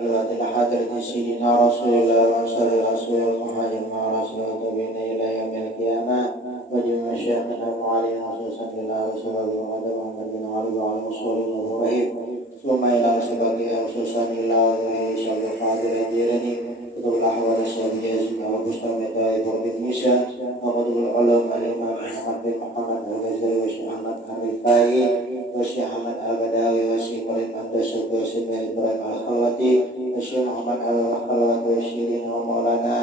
الواتل حضرة سيدنا رسول الله وأنصار رسول المهاجر مع رسول التابعين إلى يوم القيامة وجميع شيخنا المعلمين خصوصا إلى رسول الله محمد بن علي وعلى رسول الله الرحيم ثم إلى سبقها خصوصا إلى وجهه شر القادر الجيراني كتب الأحوال الشافعية سيدنا ومستمع طائف وبدمشة وقدر العلوم الإمام محمد بن محمد الغزالي والشيخ أحمد الرفاعي والشيخ أحمد البداوي والشيخ إبراهيم الدسوقي والشيخ إبراهيم الخلوتي والشيخ محمد الخلوتي والشيخ ومولانا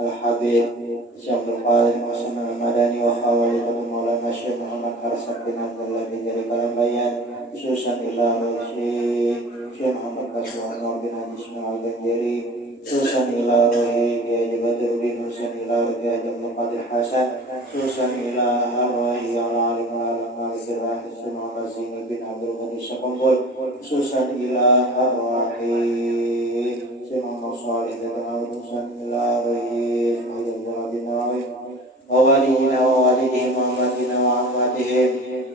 الحبيب الشيخ عبد القادر وسلم المدني وخوالد مولانا الشيخ محمد أرسل بن عبد الله بن جرير البيان خصوصا إلى الشيخ محمد كسوان بن حجي إسماعيل البنجري خصوصا إلى روحي Kiai Badrudin خصوصا إلى روحي عبد القادر حسن خصوصا إلى روحي على علم العلماء الراحل محمد زين بن عبد الغني الشقنبل خصوصا إلى روحي Syekh Muhammad Shalih خصوصا إلى روحي عبد الله بن ناوي ووالدينا ووالدهم وأمتنا وعماتهم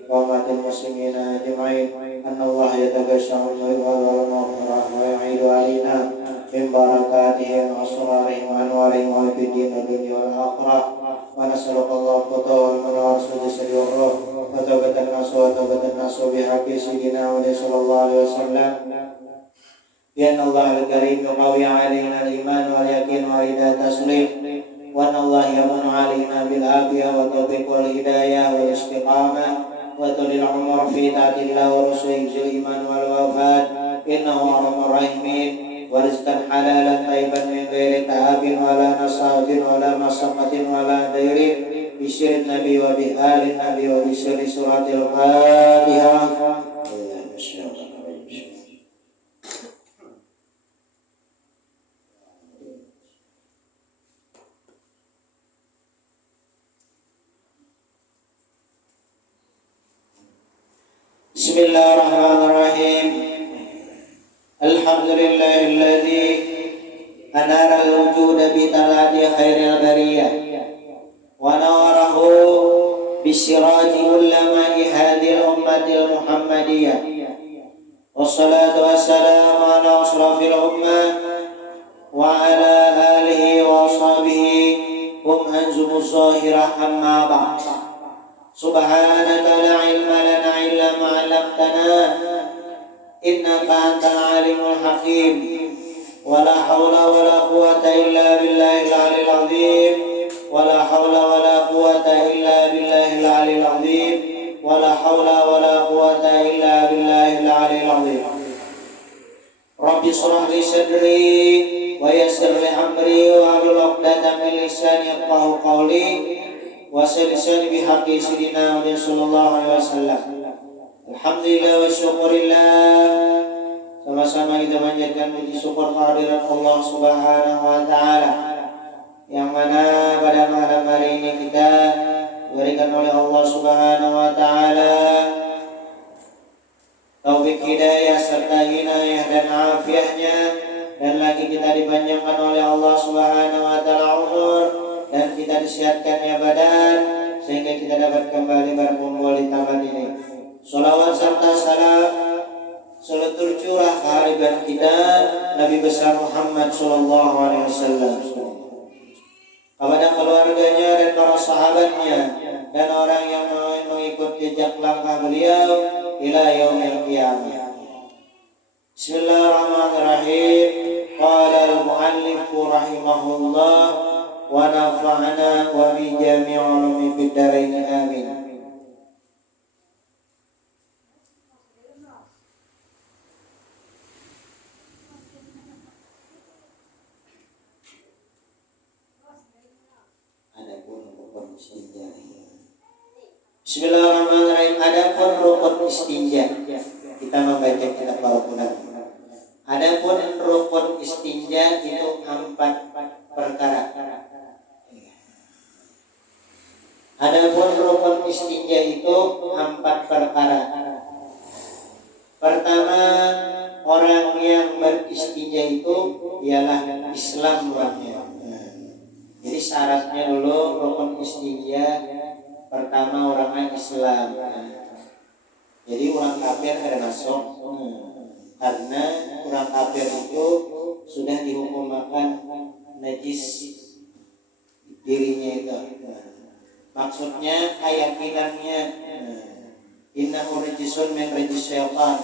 وأمات المسلمين أجمعين أن الله يتغشى والمغفرة ويعيد علينا من بركاتهم وأسرارهم وأنوارهم في الدين والدنيا والآخرة ونسألك الله الفتوى والمنى ورسول السر والروح وتوبة الناس بحق سيدنا ونبي صلى الله عليه وسلم بأن الله الكريم يقوي علينا الإيمان واليقين ورضا التسليم وأن الله يمن علينا بالعافية والتوفيق والهداية والاستقامة وطول العمر في طاعة الله ورسوله الإيمان والوفاة إنه أرحم الراحمين ورزقا حلالا طيبا من غير تعب ولا نصاب ولا مشقة ولا ضير بسر النبي وبآل النبي وبسر سورة الفاتحة. بسم الله الرحمن الرحيم. الحمد لله الذي أنار الوجود بطلعة خير البرية ونوره بسراج علماء هذه الأمة المحمدية والصلاة والسلام على أشرف الأمة وعلى آله وأصحابه هم أنزم الظاهرة أما بعد سبحانك لا علم لنا إلا ما علمتنا إنك أنت العليم الحكيم ولا حول ولا قوة إلا بالله العلي العظيم ولا حول ولا قوة إلا بالله العلي العظيم ولا حول ولا قوة إلا بالله العلي العظيم. رب اشرح لي صدري ويسر لي أمري واحلل عقدة من لساني يفقهوا قولي wasallisan bihaqi sidina Muhammad sallallahu alaihi wasallam. Alhamdulillah wa syukurillah. Sama-sama kita panjatkan puji syukur kehadirat Allah Subhanahu wa taala yang mana pada malam hari ini kita diberikan oleh Allah Subhanahu wa taala taufik hidayah serta inayah dan afiahnya, dan lagi kita dipanjangkan oleh Allah Subhanahu wa taala umur dan kita disehatkannya badan sehingga kita dapat kembali berkumpul di tempat ini. Sholawat serta salam selalu tercurah kehadiran kita Nabi besar Muhammad sallallahu alaihi wasallam kepada keluarganya dan para sahabatnya dan orang yang mengikut jejak langkah beliau ila yaumil qiyamah. Bismillahirrahmanirrahim. Qala al-muallif rahimahullah wa nafa'ana wa bi jami'i ulumi fid dharain amin. Bismillahirrahmanirrahim. Adapun rukun istinja, kita membaca kitab Al-Qur'an. Adapun rukun istinja itu 4 perkara. Adapun rukun istinja itu 4 perkara. Pertama, orang yang beristinja itu ialah Islam orangnya. Jadi syaratnya dulu rukun istinja pertama orangnya Islam. Jadi orang kafir ada masuk karena orang kafir itu sudah dihukum makan najis dirinya itu. Maksudnya keyakinannya innahu rijisun min rijis syaitan,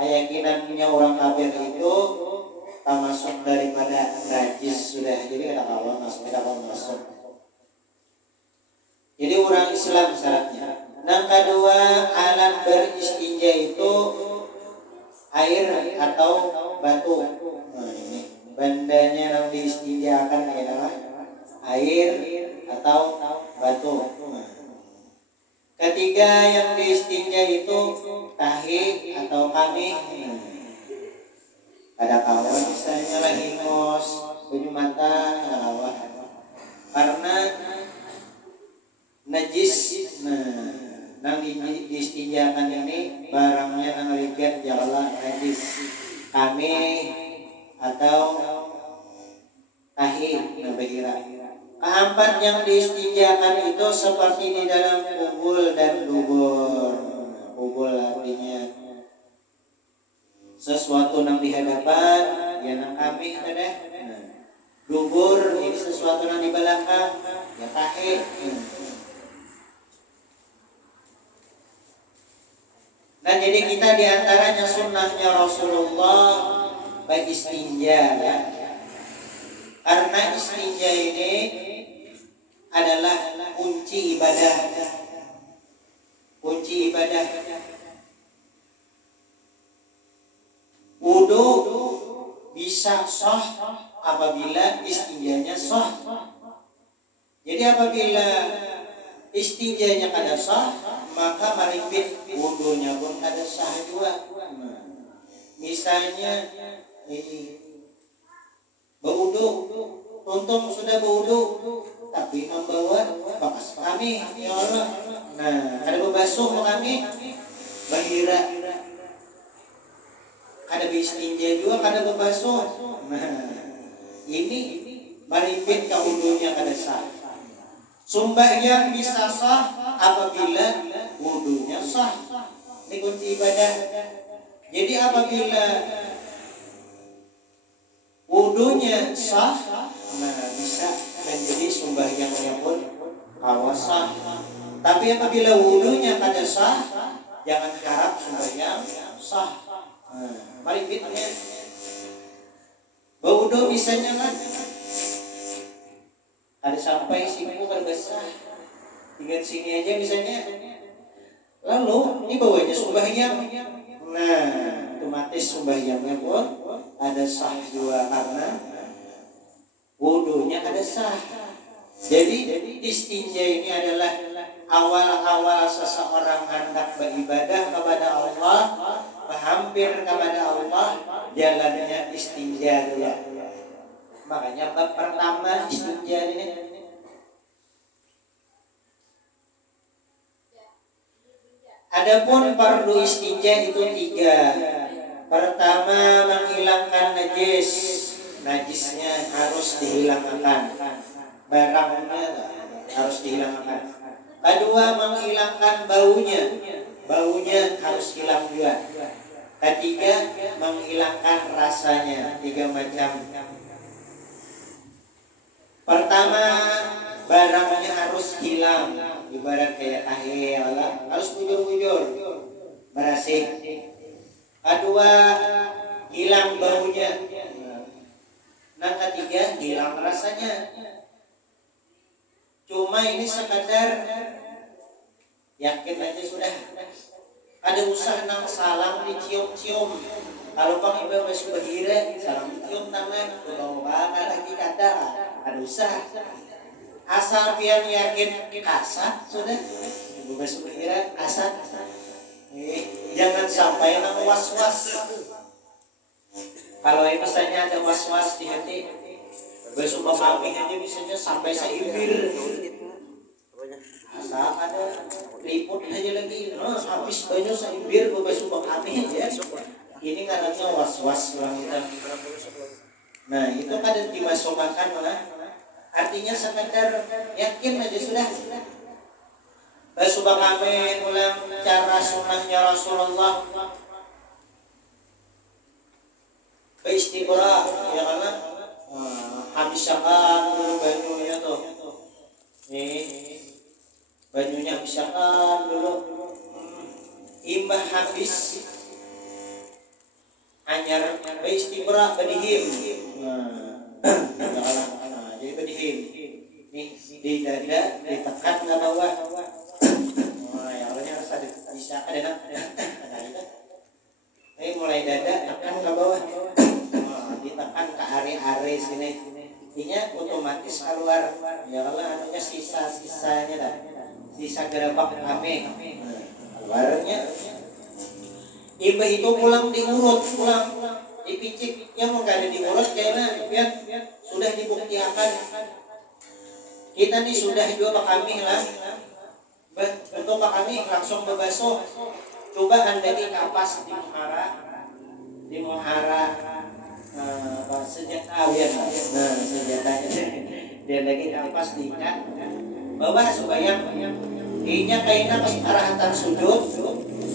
keyakinannya orang kafir itu termasuk daripada najis sudah. Jadi kata Allah masuk. Jadi orang Islam syaratnya. Yang kedua, alat beristinja itu air atau batu. Nah, ini bandanya yang diistinjakan adalah air atau batu. Ketiga yang diistinja itu tahi atau kami. Ada kawan misalnya lagi ngos baju mata karena najis. Nang diistinjakan ini barangnya nang lihat jalan najis, kami atau tahi nabira. Keempat yang diistinjakan itu seperti di dalam kubul dan dubur. Kubul artinya sesuatu yang di hadapan, ya nang kami ada. Dubur ini sesuatu yang di belakang, ya tahi. Nah jadi kita diantaranya sunnahnya Rasulullah beristinja ya. Karena istinja ini adalah kunci ibadah. Kunci ibadah. Wudu bisa sah apabila istinjanya sah. Jadi apabila istinjanya kada sah, maka maripit wudunya pun kada sah juga. Misalnya berwudu, untung sudah berwudu, tapi membawa bekas kami, ya Allah. Nah, kada berbasuh kami, bahira, kada beristinja juga, kada berbasuh. Nah, ini maripit ke wudunya kada sah. Sembahyang bisa sah apabila wudunya sah. Ini kunci ibadah. Jadi apabila wudunya sah, nah bisa menjadi sembahyangnya pun sah. Tapi apabila wudunya kada sah, jangan harap sembahyang sah. Mari fitnya berwudu misalnya kan ada sampai sini kan besar, tinggal sini aja misalnya. Lalu ini bawanya sembahyang, nah otomatis sembahyangnya pun ada sah juga karena wudunya ada sah. Jadi istinja ini adalah awal-awal seseorang hendak beribadah kepada Allah, hampir kepada Allah, jalannya istinja dulu. Makanya bab pertama istinja ini. Adapun fardu istinja itu 3. Pertama, menghilangkan najisnya harus dihilangkan, barangnya harus dihilangkan. Kedua, menghilangkan baunya harus hilang juga. Ketiga, menghilangkan rasanya, 3 macam. Pertama, barangnya harus hilang, ibarat kayak tahi harus bujur-bujur, bersih. Kedua, hilang baunya. Nah, ketiga, hilang rasanya. Cuma ini sekadar yakin aja sudah. Ada usaha nang salam dicium-cium. Kalau bang ibu masih bahira, salam dicium tangan. Kalau bakal lagi kata, ada usaha. Asal pian yakin kasat sudah. Ibu masih bahira kasat. Jangan sampai nang was-was. Kalau misalnya ada was-was di hati, besok kami aja misalnya sampai seimbir. Asal ada liput aja lagi, habis banyak seimbir besok kami ya. Ini karena was-was orang kita. Nah itu kadang dimasukkan malah. Artinya sekadar yakin aja sudah. Besok kami ulang cara sunnahnya Rasulullah. Istibra ya karena habiskan dulu banyunya tuh. Nih banyunya habiskan dulu. Imbah habis anyar istibra bedihim. Jadi bedihim. Nih di dada ditekan ke bawah. Ya awalnya harus ada bisa ada nak. Ini mulai dada tekan ke bawah. Ditekan ke area sini. Intinya otomatis keluar. Ya kalau anunya sisa-sisanya dah. Sisa gerabak kami. Keluarnya iba itu pulang diurut, pulang dipicik, yang mau ada diurut kayaknya biar sudah dibuktikan. Kita nih sudah juga kami lah, untuk kami langsung bebaso. Coba anda di kapas di muhara senjata senjatanya dia lagi kapas diikat bawa supaya inya kayaknya pas arahatan sujud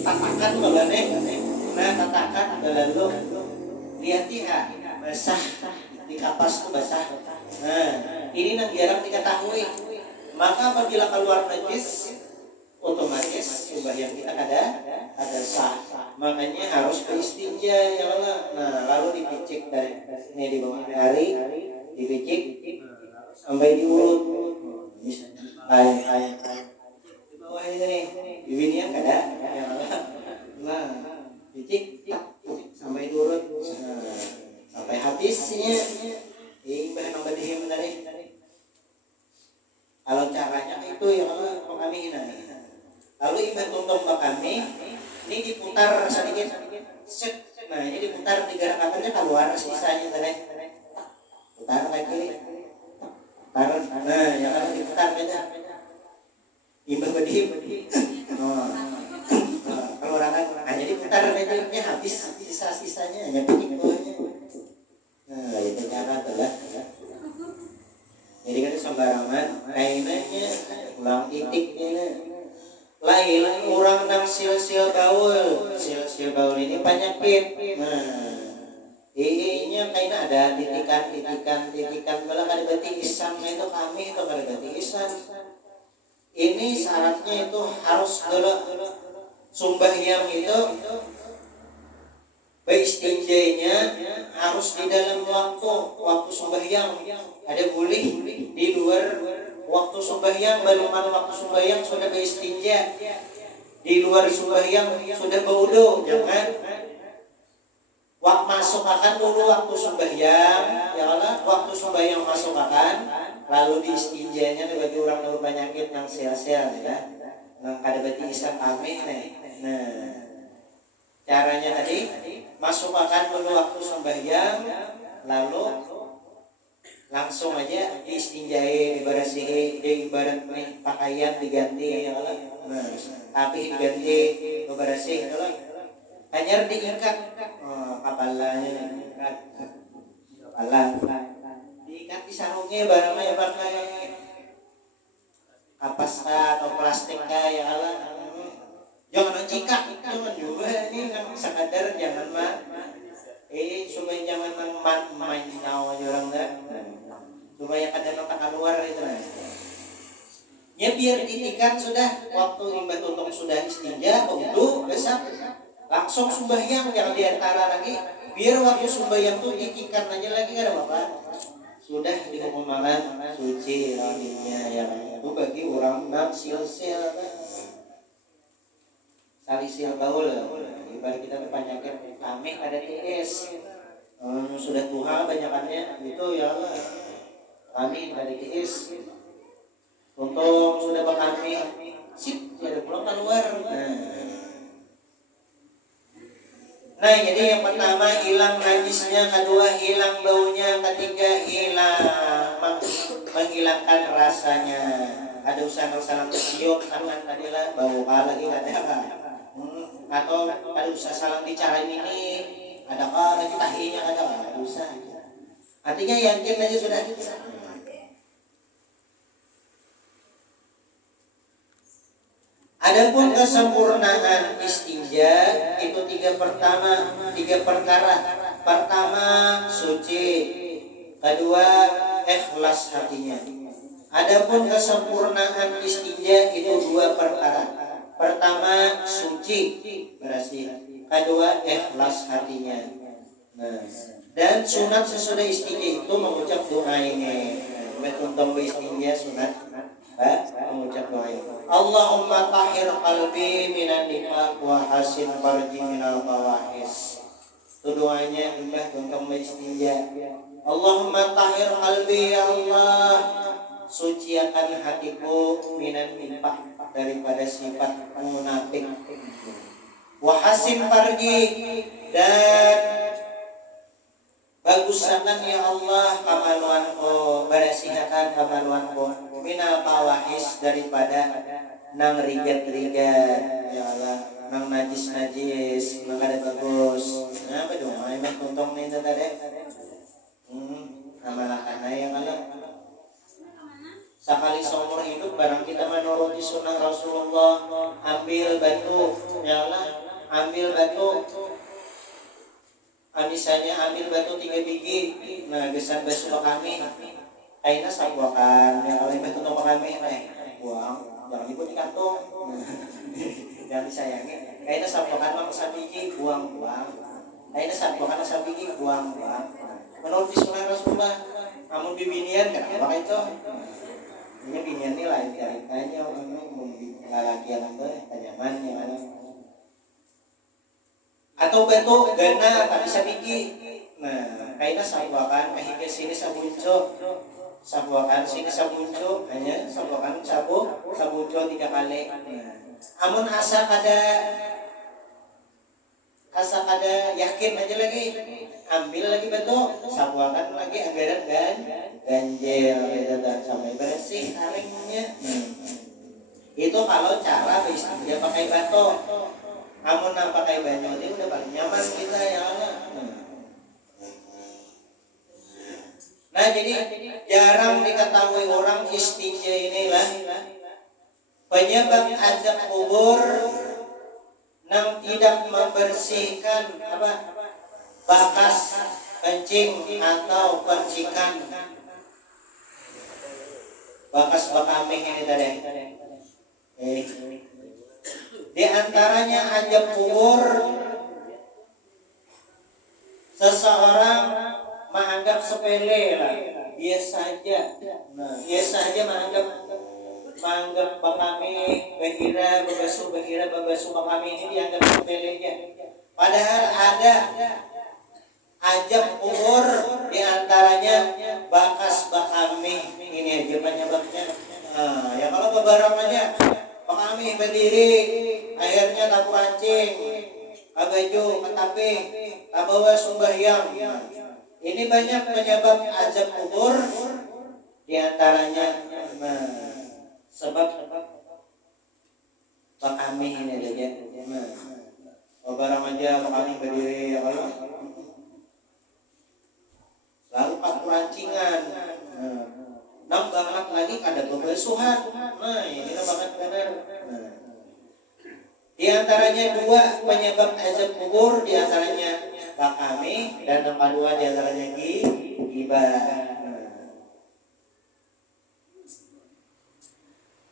tatakan bagane tatakan lalu lihat basah di kapas tuh basah. Ini yang jarang diketahui. Maka apabila keluar najis otomatis sembahyang kita ada sah. Makanya harus beristinja ya Allah. Lalu dipicik dari sini di bawah hari dipicik sampai diurut. Di bawah ini bibirnya kada ya Allah. Picik sampai diurut sampai habisnya. Imbah nambah dari. Kalau caranya itu ya Allah kami ini. Lalu imbah tuntut kami ini diputar sedikit. Set. Nah ini diputar 3 rakaatnya keluar sisanya tadi. Putar ke kiri. Putar. Nah yang kalau diputar beda. Imbah bedih. Kalau rakaat jadi putar bedanya habis sisa-sisanya hanya bikin bawahnya. Nah itu cara adalah. Jadi kan sembarangan kayaknya ulang titiknya lain orang nang sil-sil baul ini penyakit. Nya kayaknya ada titikan kalau kada berarti isan itu kami itu kada berarti isan. Ini syaratnya itu harus dulu sembahyang itu beristinjanya harus di dalam waktu sembahyang. Ada boleh di luar waktu sembahyang, baluman waktu sembahyang sudah beristinja. Di luar sembahyang sudah berwudu, jangan. Waktu masuk akan dulu waktu sembahyang, ya Allah, waktu sembahyang masuk akan, lalu diistinjanya bagi orang yang berpenyakit yang sia-sia, ya. Kada berarti isa kami nih. Nah, caranya tadi masuk akan dulu waktu sembahyang, lalu langsung aja diistinjai, dibersihi, ibarat nih pakaian diganti ya Allah. Tapi diganti bebersih ya Allah. Hanya diikat kapalanya diikat. Diikat di sarungnya barangnya pakai kapas atau plastik ya Allah. Jangan cikat, jangan juga ini kan sekadar jangan mah. Supaya jangan main nyawa orang dah. Supaya kadang tak keluar itu lah. Ya biar ditikan sudah waktu imbah tuntung sudah istinja, wudu, besar langsung sembahyang jangan diantara lagi. Biar waktu sembahyang tuh ditikan aja lagi kan apa? Sudah dihukumakan suci rahimnya yang itu bagi orang nak sil-sil salisil baul. Ibarat kita penyakit kami ada TS. Sudah tua banyakannya itu ya Allah. Kami dari TS untuk sudah kami sip ada pulang keluar. Nah jadi yang pertama hilang najisnya, kedua hilang baunya, ketiga hilang menghilangkan rasanya. Ada usaha-usaha kecium akan tadilah bau lagi ada atau ada usaha salang dicari ini adakah lagi tahinya ada usaha. Artinya yakin aja sudah bisa. Adapun kesempurnaan istinja itu tiga perkara. Pertama suci, kedua ikhlas hatinya. Adapun kesempurnaan istinja itu dua perkara. Pertama suci, bersih. Kedua ikhlas hatinya. Nah, dan sunat sesudah istinja itu mengucap doa ini. Untuk istinja sunat mengucap doa ini. Allahumma tahhir qalbi minan nifaq wa hasin farji minal fawahis. Itu doanya untuk istinja. Allahumma tahhir qalbi, ya Allah, suciakan hatiku minan nifaq, daripada sifat munafik. Wa hasin farji, dan baguskan ya Allah kamaluanku, bersihkan kamaluanku minal fawahis, daripada nang rigat-rigat ya Allah, nang najis-najis, nang kada bagus. Nah, apa dong? Ay tuntong ni tadi. Amalakan yang kalau sekali seumur hidup barang kita menuruti sunnah Rasulullah, ambil batu ya Allah, ambil batu. Misalnya ambil batu 3 biji, nah gesan basuh kami, kayaknya sabuakan, ya kalau batu nomor kami, buang, jangan ikut di kantong, jangan disayangi. Kayaknya sabuakan mah 1 biji, buang, kayaknya sabuakan 1 biji, buang. Menurut sunnah Rasulullah, namun bibinian kenapa itu? Ini binian ini lain ceritanya, lagi yang tanyaman yang ada. Atau batu gana tak bisa biji. Nah, kayaknya sabuakan kahige sini sabunco. Sabuakan sini sabunco, hanya sabuakan sabunco 3 kali. Amun asa kada yakin aja lagi. Ambil lagi batu, sabuakan lagi anggaran ganjil gitu sampai bersih kalengnya. Itu kalau cara dia pakai batu. Amun pakai banyu ini udah paling nyaman kita ya Allah. Nah, jadi jarang diketahui orang istinja inilah penyebab azab kubur yang tidak membersihkan bakas kencing atau percikan. Bakas bakameh ini tadi. Di antaranya azab kubur, seseorang menganggap sepele lah, biasa aja menganggap bakami bahira babasuh bakami ini dianggap sepelenya. Padahal ada azab kubur, di antaranya bakas bakami ini aja penyebabnya. Ya kalau beberapanya bakami berdiri, akhirnya tabu pancing, abaju, ketapi, abawa sumbahyang. Ini banyak penyebab azab kubur, diantaranya sebab bakami ini aja. Barang aja bakami berdiri, ya Allah. Lalu pakurancingan. Nang banget lagi ada kebesuhan. Nah, ini banget benar. Di antaranya 2 penyebab azab kubur, di antaranya bakami, dan yang kedua di antaranya ghibah.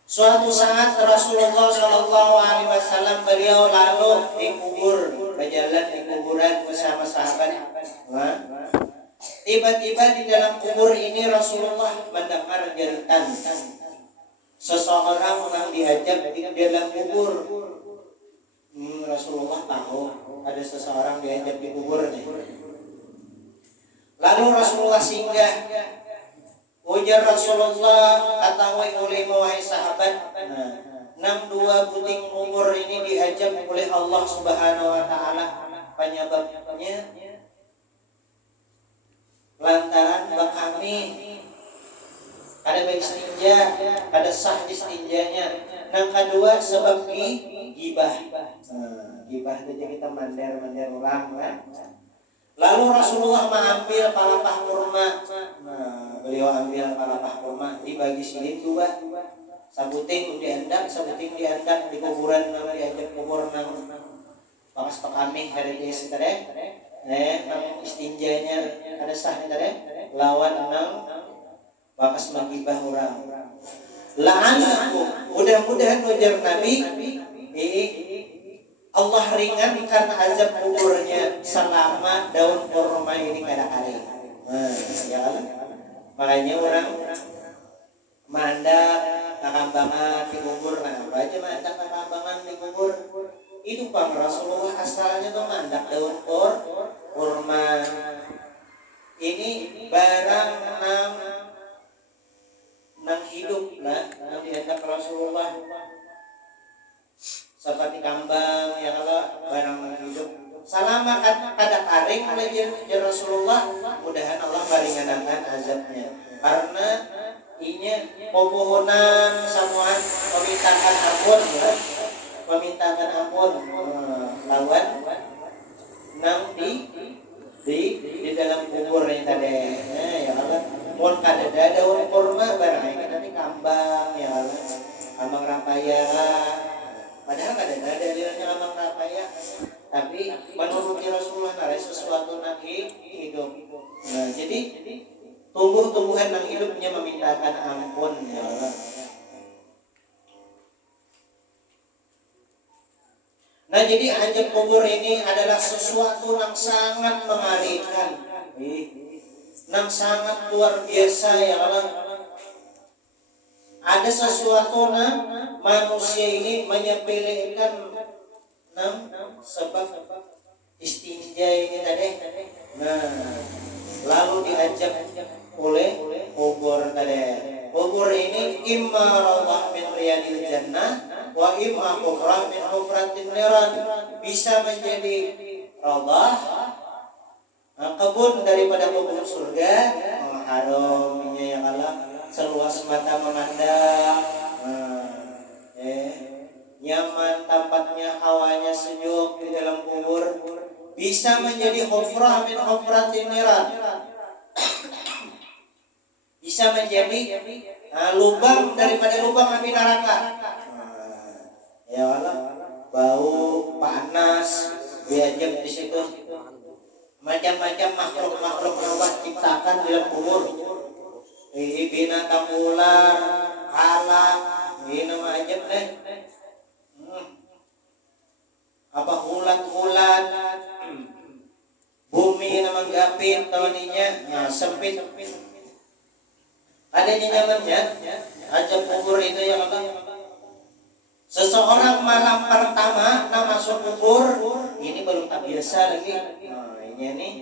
Suatu saat Rasulullah SAW beliau lalu dikubur, berjalan di kuburan bersama sahabat. Tiba-tiba di dalam kubur ini Rasulullah mendengar jeritan seseorang yang diajak di dalam kubur. Rasulullah tahu ada seseorang diajak di kubur nih. Lalu Rasulullah singgah. Ujar Rasulullah, katahui oleh wahai sahabat, 2 puting kubur ini diajak oleh Allah Subhanahu wa taala. Penyebabnya lantaran bakami ada istinja, ada sah istinjanya. Yang kedua sebab ghibah. Ghibah itu kita mandar orang kan. Lalu Rasulullah mengambil palapah kurma. Beliau ambil palapah kurma, dibagi silih 2. Sabuting diandak di kuburan nama diajak kubur nang bakas pakami hari desa tadi. nang istinjanya ada sah tadi lawan nang bakas magibah orang. La'anakum, mudah-mudahan wajar Nabi Allah ringankan azab kuburnya selama daun kurma ini kada kali. Ya kan? Makanya orang mandak kakambangan di kubur, apa aja mandak kakambangan di kubur. Itu Bang Rasulullah asalnya tuh mandak daun kurma. Ini barang nang hidup lah, nang dihendak Rasulullah. Seperti kambang yang kalau barang nang hidup. Selama kada karing oleh Rasulullah, mudahan Allah meringankan azabnya. Karena inya pemohonan samuan permintaan ampun, permintaan ampun lawan nang di dalam kubur yang tadi. Ya Allah, mohon kada ada daun kurma barang yang tadi kambang ya Allah, kambang rapaya. Padahal kada ada alirannya kambang rapaya. Tapi menurut Rasulullah ada sesuatu nang hidup. Nah, jadi tumbuh-tumbuhan nang hidupnya memintakan ampun ya Allah. Nah, jadi azab kubur ini adalah sesuatu yang sangat mengerikan, yang sangat luar biasa ya Allah. Ada sesuatu yang manusia ini menyepelekan sebab istinja ini tadi. Nah, lalu diajak oleh kubur tadi. Kubur ini imma rawdah min riyadil jannah wa imma kufrah min hufratin niran. Bisa menjadi rawdah, kebun daripada kebun surga, harumnya ya Allah, seluas mata memandang, nyaman tempatnya, hawanya sejuk di dalam kubur. Bisa menjadi hufrah min hufratin niran, bisa menjadi lubang daripada lubang api neraka. Ya Allah, bau panas diajak di situ, macam-macam makhluk-makhluk Allah ciptakan di dalam kubur. Binatang ular, kalak, ini nama aja deh. Apa ulat-ulat, bumi nama gapit tahuninya, sempit. Adanya nyamannya, azab kubur itu yang apa? Seseorang malam pertama masuk kubur, ini belum tak biasa lagi. Nah, ini nih,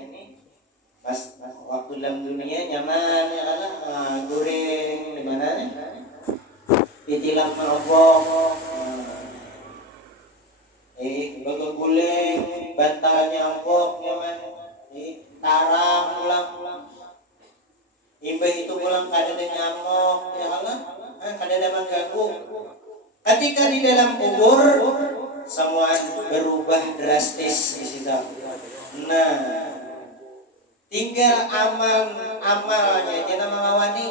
pas waktu dalam dunia nyaman ya kan? Goreng di mana nih? Ditilang merobok. Bagai guling, bantalnya ampok, nyaman. Tarang pulang. Imbah itu pulang kada ada nyamuk, ya Allah, kada ada mengganggu. Ketika di dalam kubur, semua berubah drastis di situ. Nah, tinggal amalnya jangan mengawani.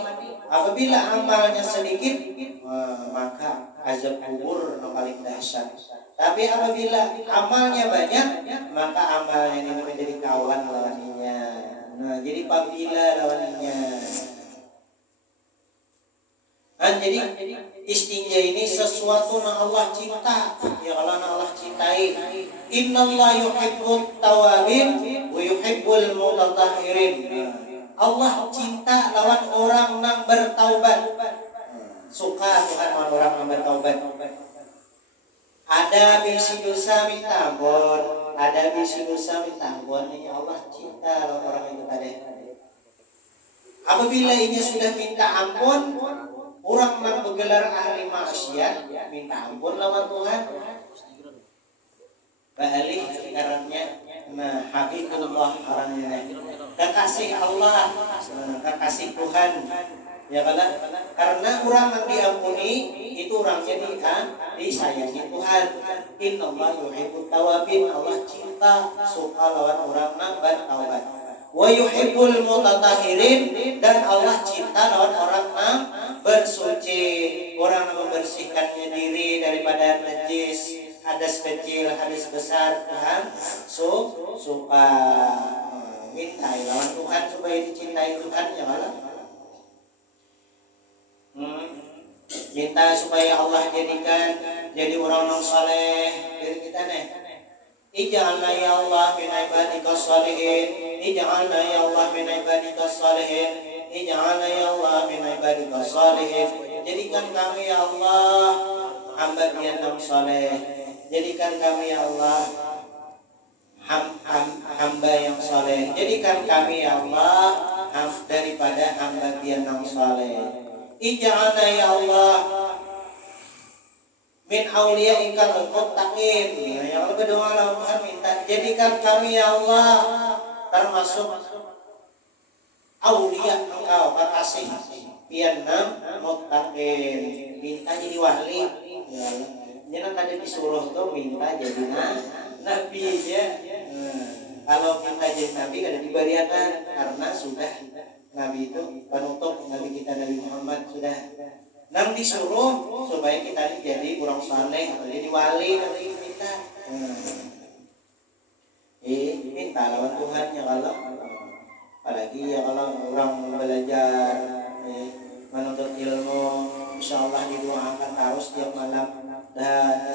Apabila amalnya sedikit, maka azab kubur yang paling dahsyat. Tapi apabila amalnya banyak, maka amalnya ini menjadi kawan lawannya. Nah, jadi apabila lawannya. Nah, jadi istinja ini sesuatu yang Allah cinta, ya Allah cintai. Innallaha yuhibbut tawabin wa yuhibbul mutatahhirin. Allah cinta lawan orang yang bertaubat. Suka Tuhan orang yang bertaubat. Ada bisi dosa minta ampun, ada bisi dosa minta ampun. Ya Allah cinta lawan orang itu tadi. Apabila ini sudah minta ampun, orang yang bergelar ahli maksiat minta ampun lawan Tuhan. Balik karena Habibullah orangnya, kekasih Allah, kekasih Tuhan. Ya karena orang yang diampuni itu orangnya disayangi Tuhan. Innallaha yuhibbut tawabin, Allah cinta suka lawan orang yang bertaubat. Wa yuhibbul mutatahhirin, dan Allah cinta lawan orang yang bersuci, orang yang membersihkannya diri daripada najis. hadas kecil, hadas besar, Tuhan suka mintai lawan Tuhan supaya dicintai Tuhan ya Allah. Minta supaya Allah jadikan jadi orang-orang saleh diri kita nih. Ij'alna ya Allah min ibadikas shalihin, ij'alna ya Allah min ibadikas shalihin, ij'alna ya Allah min ibadikas shalihin. Jadikan kami ya Allah hamba yang saleh. Jadikan kami ya Allah hamba yang saleh. Jadikan kami ya Allah daripada hamba yang saleh. Ij'alna ya Allah min auliyaikal muttaqin. Ya Allah berdoa Tuhan minta jadikan kami ya Allah termasuk aulia Engkau kekasih pianam muttaqin. Minta jadi wali ya Allah. Jangan tadi disuruh tuh minta jadi nabi ya. Kalau minta jadi nabi ada diberiakan karena sudah nabi itu penutup nabi kita Nabi Muhammad sudah. Nang disuruh supaya kita jadi orang saleh atau jadi wali nanti kita. Minta lawan Tuhan ya Allah. Apalagi ya kalau orang belajar menuntut ilmu, insyaallah didoakan harus tiap malam dan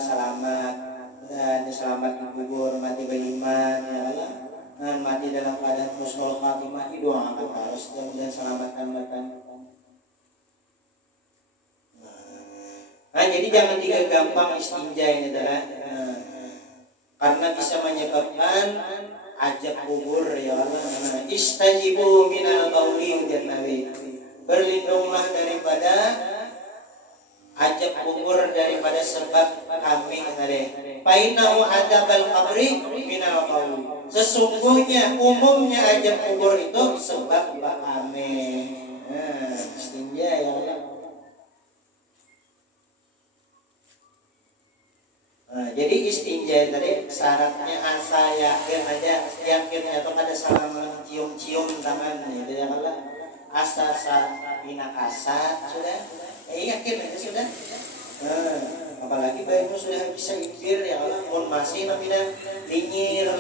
selamat dikubur mati beriman ya Allah. Dan mati dalam keadaan husnul khatimah didoakan harus dan selamatkan mereka. Nah, jadi jangan tiga gampang istinja ini adalah karena bisa menyebabkan ajab kubur ya Allah. Istajibu minal bauli dan Nabi. Berlindunglah daripada ajab kubur daripada sebab kami tadi. Fainahu adzabal qabri minal bauli. Sesungguhnya umumnya ajab kubur itu sebab kami. Istinja ya Allah. Jadi istinja tadi syaratnya asa yakinnya atau ada salam cium-cium tangan gitu ya kalau asa bina kasat sudah yakin aja sudah. Apalagi bayimu sudah bisa ibir ya kalau pun masih tidak linyir.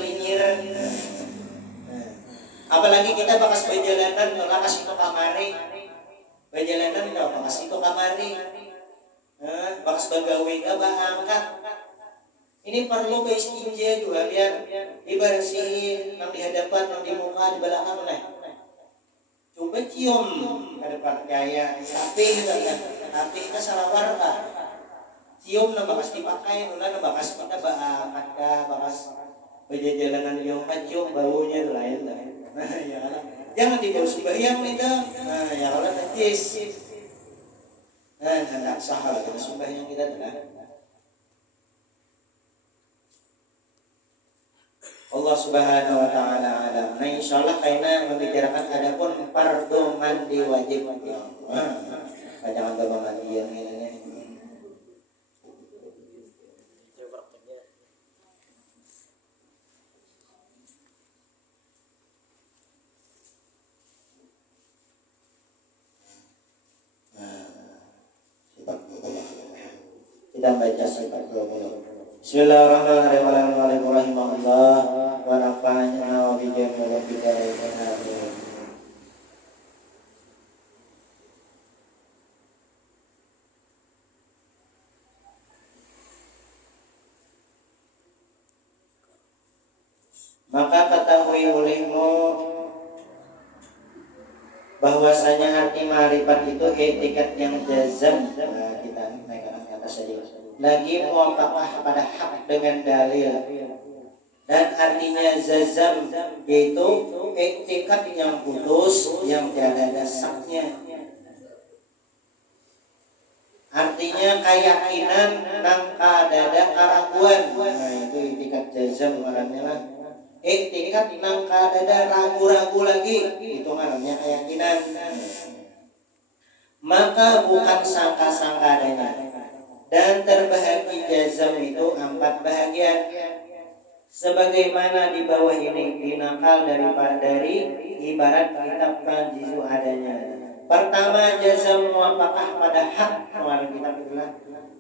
Apalagi kita bakas berjalanan kalau kasih ke kamari berjalanan kalau kasih ke kamari bakas bagawe nggak angkat. Ini perlu istinja juga biar dibersihin yang di hadapan, yang di muka, di belakang lah. Coba cium ke depan gaya sapi gitu kan. Tapi kita salah warga. Cium na bakas dipakai, ulah na bakas kita bakas berjalanan yang cium baunya itu lain. Ya Allah. Jangan dibawa sembahyang itu. Ya Allah najis. Hendak sah kita sembahyang kita telah. Allah Subhanahu wa taala alam. Nah, insyaallah kaina membicarakan adapun fardu mandi wajib. Jangan bawa mandi yang ini. Kita baca sifat 20. Bismillahirrahmanirrahim. Rahimahullah wa nafa'ana wa bi jami'i rabbil Maka ketahui olehmu bahwasanya arti ma'rifat itu etikat yang jazam. Nah, kita naikkan ke atas saja. Lagi muwafaqah pada hak dengan dalil. Dan artinya zazam yaitu etikat yang putus yang tiada dasarnya. Artinya keyakinan nang kadada keraguan. Nah itu etikat jazam ngarannya lah. Etikat nang kadada ragu-ragu lagi itu ngarannya keyakinan. Maka bukan sangka-sangka adanya. Dan terbahagi jazam itu 4 bahagian. Sebagaimana di bawah ini dinakal dari ibarat kitab jizu adanya. Pertama, jazam muwafaqah pada hak. Kemarin kita bilang.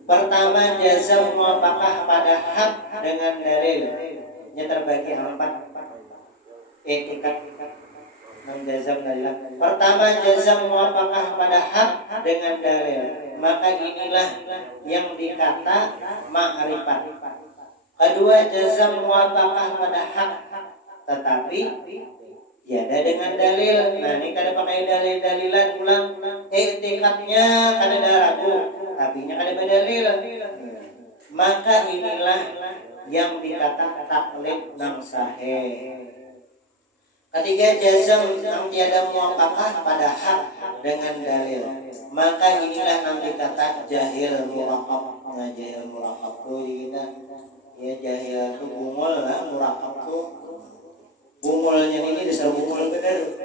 Pertama, jazam muwafaqah pada hak dengan dalil. Nya terbagi 4 etikat menjazam dalil. Pertama, jazam muwafaqah pada hak dengan dalil. Maka inilah yang dikata ma'rifat. Kedua, jazam muwafaqah pada hak tetapi tiada dengan dalil. Nah, ini kada pakai dalil-dalilan ulang. Etikatnya kada ada ragu, tapi nya kada berdalil. Maka inilah yang dikata taklid nang sahih. Ketiga, jazam yang tiada muwafaqah pada hak dengan dalil. Maka inilah yang dikata jahil muraqab. Nah, jahil muraqab tu kita ya jahil tu bungul lah, muraqab tu bungulnya ini dasar bungul bener.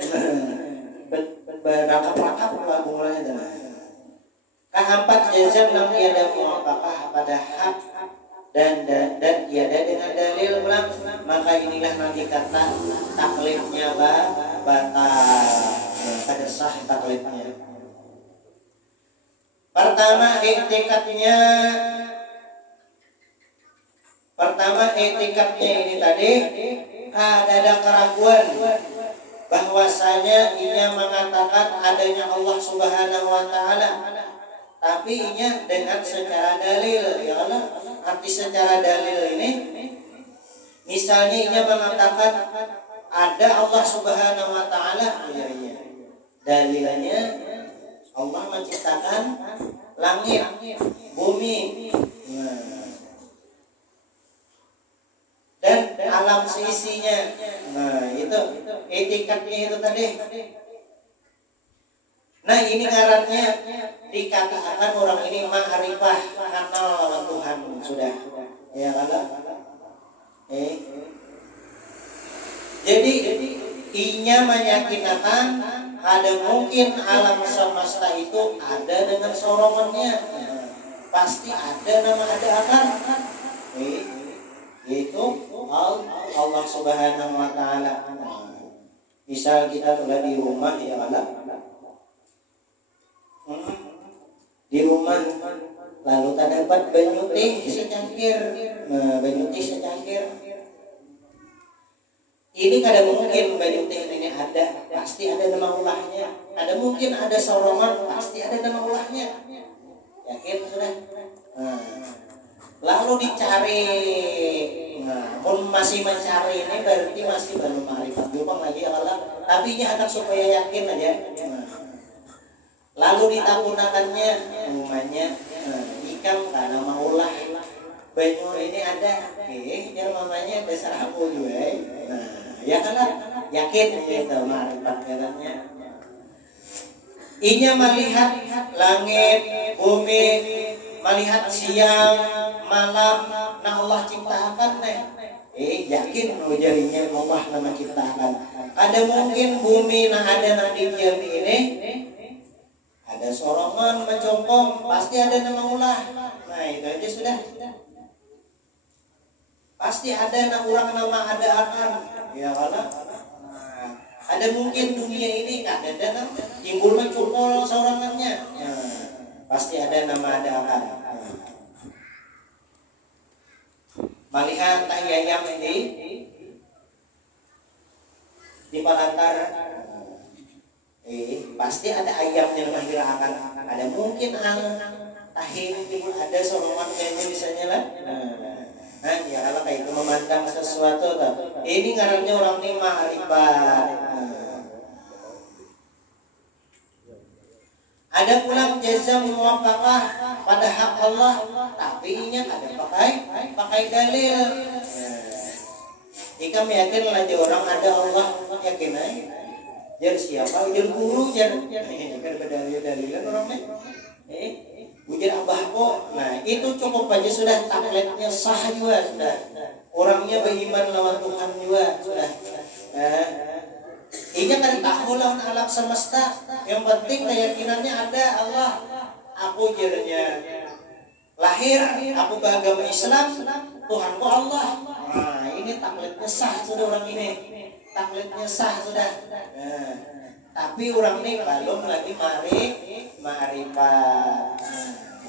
Berakap-rakap lah bungulnya tu. Keempat, jazam yang tiada muwafaqah pada hak dan tiada dengan dalil ulang. Maka inilah nanti kata taklidnya batal, kada sah taklidnya. Pertama etikatnya ini tadi ada keraguan bahwasanya ia mengatakan adanya Allah Subhanahu wa taala, tapi inya dengan secara dalil. Ya Allah, arti secara dalil ini misalnya inya mengatakan ada Allah Subhanahu wa taala, ya. Dalilnya Allah menciptakan langit, bumi, dan alam seisinya. Nah, itu etikatnya itu tadi. Nah, ini ngarannya dikatakan orang ini ma'rifah, kenal lawan Tuhan sudah. Ya kan? Jadi inya meyakinkan ada mungkin alam semesta itu ada dengan sorongannya. Pasti ada nama ada akan. Yaitu Allah Subhanahu wa taala. Misal kita telah di rumah ya Allah. Di rumah lalu terdapat banyu teh secangkir. Banyu teh secangkir. Ini kada mungkin banyu teh ini ada, pasti ada nama ulahnya. Ada mungkin ada sorongan, pasti ada nama ulahnya. Yakin sudah? Lalu dicari. Pun masih mencari ini berarti masih belum ma'rifat juga lagi ya Allah. Tapi ini akan supaya yakin aja. Lalu ditakunakannya umumnya ikan karena maulah banyu ini ada. Dia mamanya ada sarapu juga. Ya kan yakin gitu ma'rifat katanya. Inya melihat langit, bumi, melihat siang, malam, nah Allah ciptakan yakin jarinya Allah nama ciptakan. Ada mungkin bumi nah ada nanti diam ini, ada sorongan mencongkong, pasti ada nama ulah. Nah itu aja sudah. Pasti ada nama ada akan. Ya Allah. Ada mungkin dunia ini kada ada timbul mencungkol sorangannya. Pasti ada nama ada akan. Melihat ayam ini di palantar, pasti ada ayamnya melahirkan. Ada mungkin tahin timbul ada sorangan kayaknya misalnya lah. Ya kalau kayak itu memandang sesuatu ini ngarannya orang ini ma'rifat. Ada pulang jazam muwafaqah pada hak Allah, tapi inya ada pakai dalil. Jika meyakin lagi orang ada Allah, yakin aja. Jar siapa? Jar guru, jar. Kan berdalil-dalilan orangnya. Ujar abah kok. Nah itu cukup aja sudah, taklidnya sah juga sudah. Orangnya beriman lawan Tuhan juga sudah. Inya kan tahu lawan alam semesta. Yang penting keyakinannya ada Allah. Aku jirnya lahir, aku beragama Islam, Tuhanku Allah. Nah ini taklidnya sah sudah orang ini. Taklidnya sah sudah. Tapi orang nih belum lagi marifat.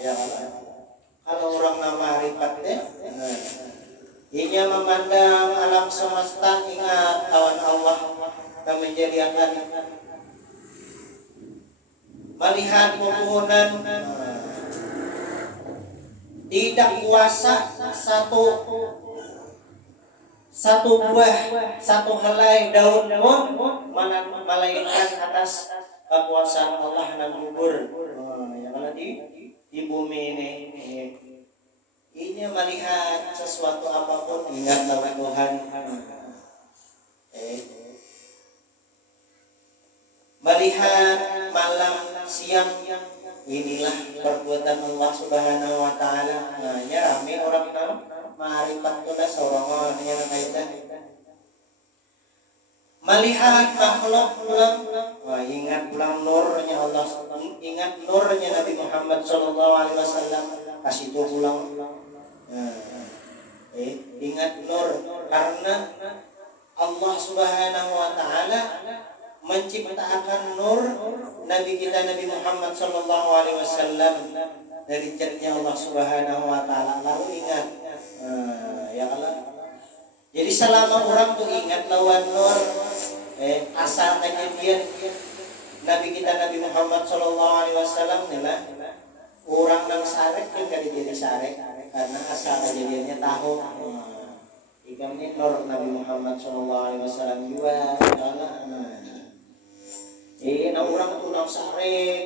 Ya kalau orang nggak marifat deh, ia memandang alam semesta, ingat kawan Allah yang menjadikan, melihat pepohonan, tidak kuasa satu buah, satu helai daun pun melainkan atas kekuasaan Allah yang gugur. Yang ada di bumi ini melihat sesuatu apapun ingat nama Tuhan. Melihat malam siang, inilah perbuatan Allah Subhanahu wa taala. Nah, ya rame orang tahu marifat itu dah seorang yang kaitan. Melihat makhluk pulang, ingat pulang nurnya Allah, ingat nurnya Nabi Muhammad sallallahu alaihi wasallam, kasih itu pulang. Ingat nur, karena Allah Subhanahu wa taala menciptakan nur Nabi kita Nabi Muhammad sallallahu alaihi wasallam dari cernya Allah Subhanahu wa taala. Lalu ingat, ya Allah. Jadi selama orang tuh ingat lawan nur, asal kejadian Nabi kita Nabi Muhammad sallallahu alaihi wasallam adalah orang yang sarek kan gak jadi sarek karena asal kejadiannya tahu. Ikan ini nur Nabi Muhammad sallallahu alaihi wasallam juga, ya Allah. Nah orang tuh nang sarek,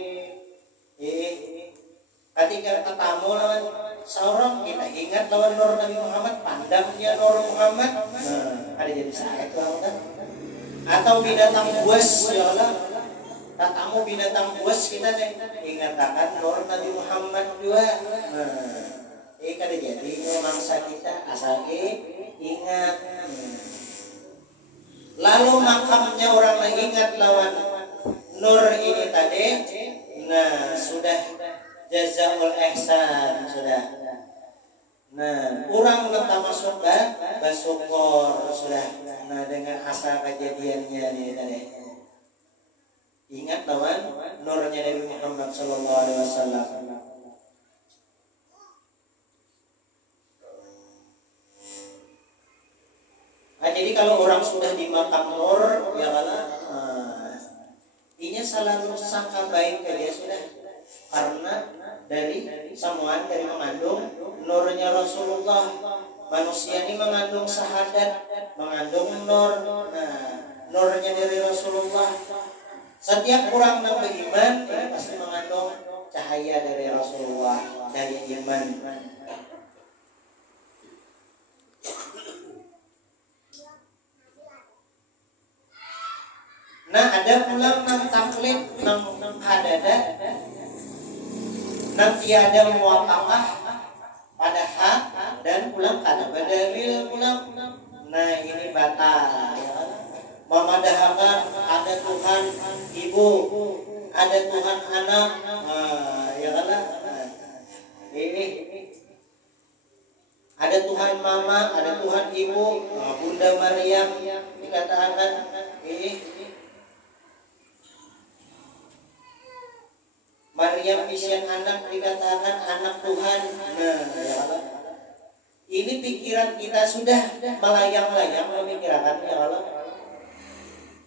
ketika ketemu lawan seorang kita ingat lawan nur Nabi Muhammad, pandangnya nur Muhammad, ada jadi sarek lawan kan? Atau binatang buas, ya Allah, ketemu binatang buas kita deh, ingatakan nur Nabi Muhammad juga. Kada jadi mangsa kita asal ingat. Lalu makamnya orang yang ingat lawan nur ini tadi, nah sudah jazaul ihsan sudah. Nah, orang tetap masuk bersyukur sudah. Nah, dengan asal kejadiannya nih tadi. Ingat lawan nurnya Nabi Muhammad sallallahu alaihi wasallam. Nah, jadi kalau orang sudah di makam nur, ya Allah, ini selalu sangka baik ke dia sudah, karena dari samuan dari mengandung nurnya Rasulullah. Manusia ini mengandung syahadat, mengandung nur, nurnya dari Rasulullah. Setiap orang yang beriman pasti mengandung cahaya dari Rasulullah, cahaya iman. Nah, ada pulang nang taklid, nang hadada, nang tiada muwafaqah pada hak dan pulang kada badalil pulang. Nah, ini batal. Memadahakan ada Tuhan ibu, ada Tuhan anak, ya Allah. Ini ada Tuhan mama, ada Tuhan ibu, Bunda Maryam dikatakan ini. Maryam isian anak dikatakan anak Tuhan. Nah, ya Allah. Ini pikiran kita sudah melayang-layang memikirkan, ya Allah.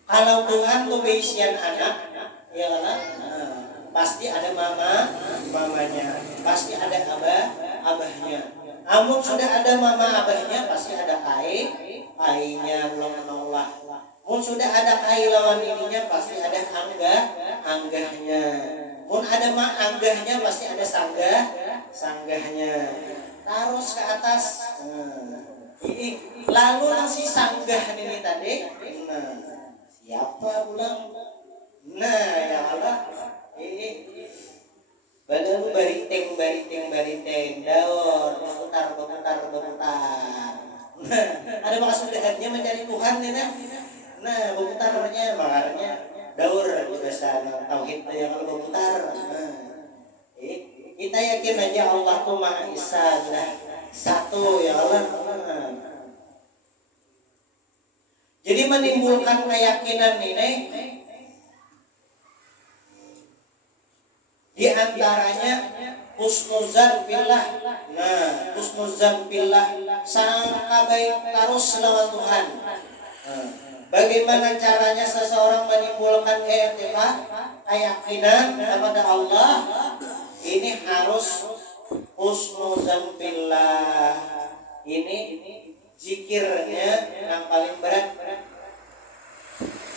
Kalau Tuhan tuh isian anak, ya Allah, pasti ada mamanya, pasti ada abahnya. Namun sudah ada mama abahnya, pasti ada kainya belum menolak. Mun sudah ada kai lawan ininya, pasti ada anggahnya. Mun ada anggahnya, pasti ada sanggahnya. Terus ke atas. Lalu si sanggah ini tadi. Siapa ulang? Nah, ya Allah. Baru bariteng daun, berputar. Ada maksud dekatnya mencari Tuhan nih, nah berputarnya makanya daur biasa tauhid yang kalau berputar. Kita yakin aja Allah tuh Maha Esa, sudah satu ya Allah. Jadi menimbulkan keyakinan ini Di antaranya husnuzan billah. Nah, husnuzan billah, sangka baik terus lawan Tuhan. Bagaimana caranya seseorang menimbulkan i'tiqad, keyakinan kepada Allah? Ini harus husnuzan billah. Ini zikirnya yang paling berat.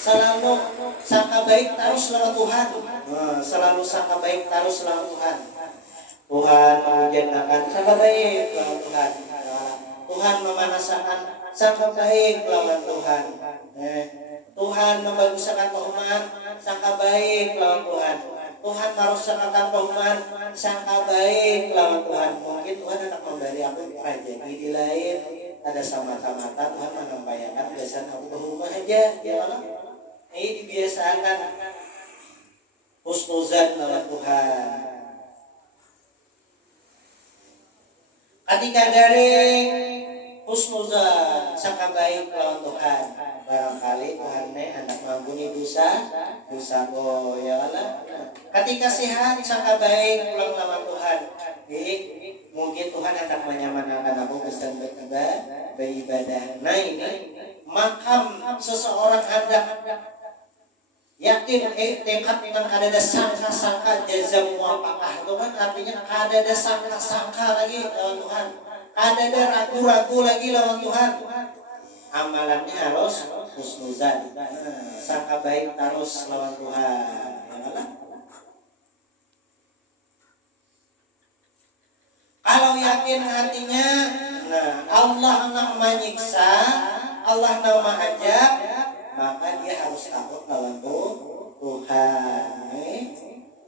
Selalu sangka baik terus lawan Tuhan. Selalu sangka baik terus lawan Tuhan. Tuhan mengujankan sangka baik lawan Tuhan. Tuhan memanasakan sangka baik lawan Tuhan. Tuhan membaguskan umat sangka baik lawan Tuhan. Tuhan harus sangkakan umat sangka baik lawan Tuhan. Mungkin Tuhan akan memberi aku rezeki di lain. Ada semata-mata Tuhan menyampaikan biasa aku ke rumah aja, ya Allah. Ini dibiasakan husnuzan lawan Tuhan. Ketika dari husnuzan sangka baik lawan Tuhan, barangkali Tuhan hendak mengampuni dosa oh ya Allah. Ketika sehat sangka baik lawan Tuhan, mungkin Tuhan hendak menyamanakan aku kesan beribadah. Nah ini makam seseorang hendak yakin tekad dengan ada sangka-sangka jaza muapakah itu kan artinya ada sangka-sangka lagi lawan Tuhan, ada ragu-ragu lagi lawan Tuhan. Amalannya harus husnuzan, sangka baik terus lawan Tuhan. Kalau yakin hatinya, nah Allah nak menyiksa, Allah nak mengajak, maka dia harus takut lawan Tuhan.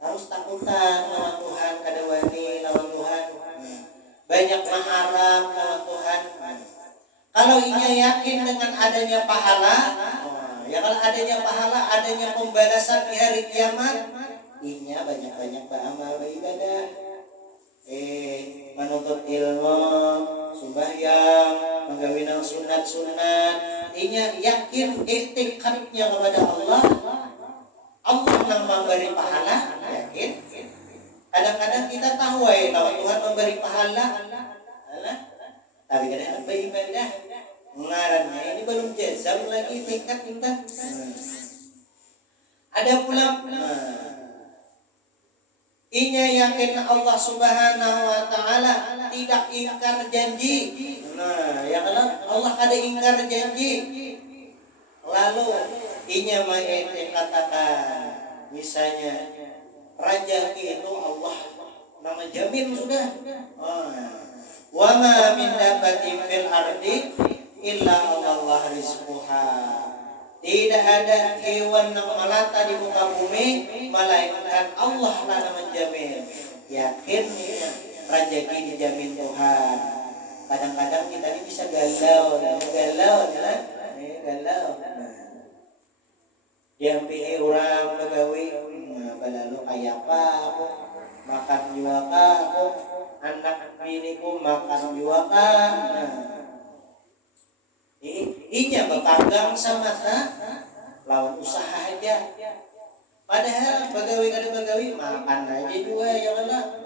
Harus takutan lawan Tuhan, kada wani lawan Tuhan. Banyak mengharap lawan Tuhan. Kalau inya yakin dengan adanya pahala, ya kalau adanya pahala, adanya pembalasan di hari kiamat, inya banyak-banyak beramal beribadah. Menuntut ilmu, sembahyang, menggawinang sunat-sunat, inya yakin iktikadnya kepada Allah yang memberi pahala, yakin. Kadang-kadang kita tahu bahwa Tuhan memberi pahala, tapi kadang-kadang beribadah, ngarannya ini belum jazam lagi tingkat. Ada pula inya yakin Allah Subhanahu wa Ta'ala tidak ingkar janji. Nah, ya Allah kada ingkar janji. Lalu inya katakan misalnya rezeki itu Allah nama jamin sudah. Wa ma min dabbatin fil ardi illa Allah rizquha. Tidak ada hewan yang melata di muka bumi melainkan Allah lah menjamin. Yakin rezeki dijamin Tuhan. Kadang-kadang kita ini bisa galau. Diambil orang pegawai, lalu kayak apa aku makan juga aku, anak biniku makan juga inya berpanggang sama lawan usaha aja. Padahal pegawai makan aja juga ya Allah.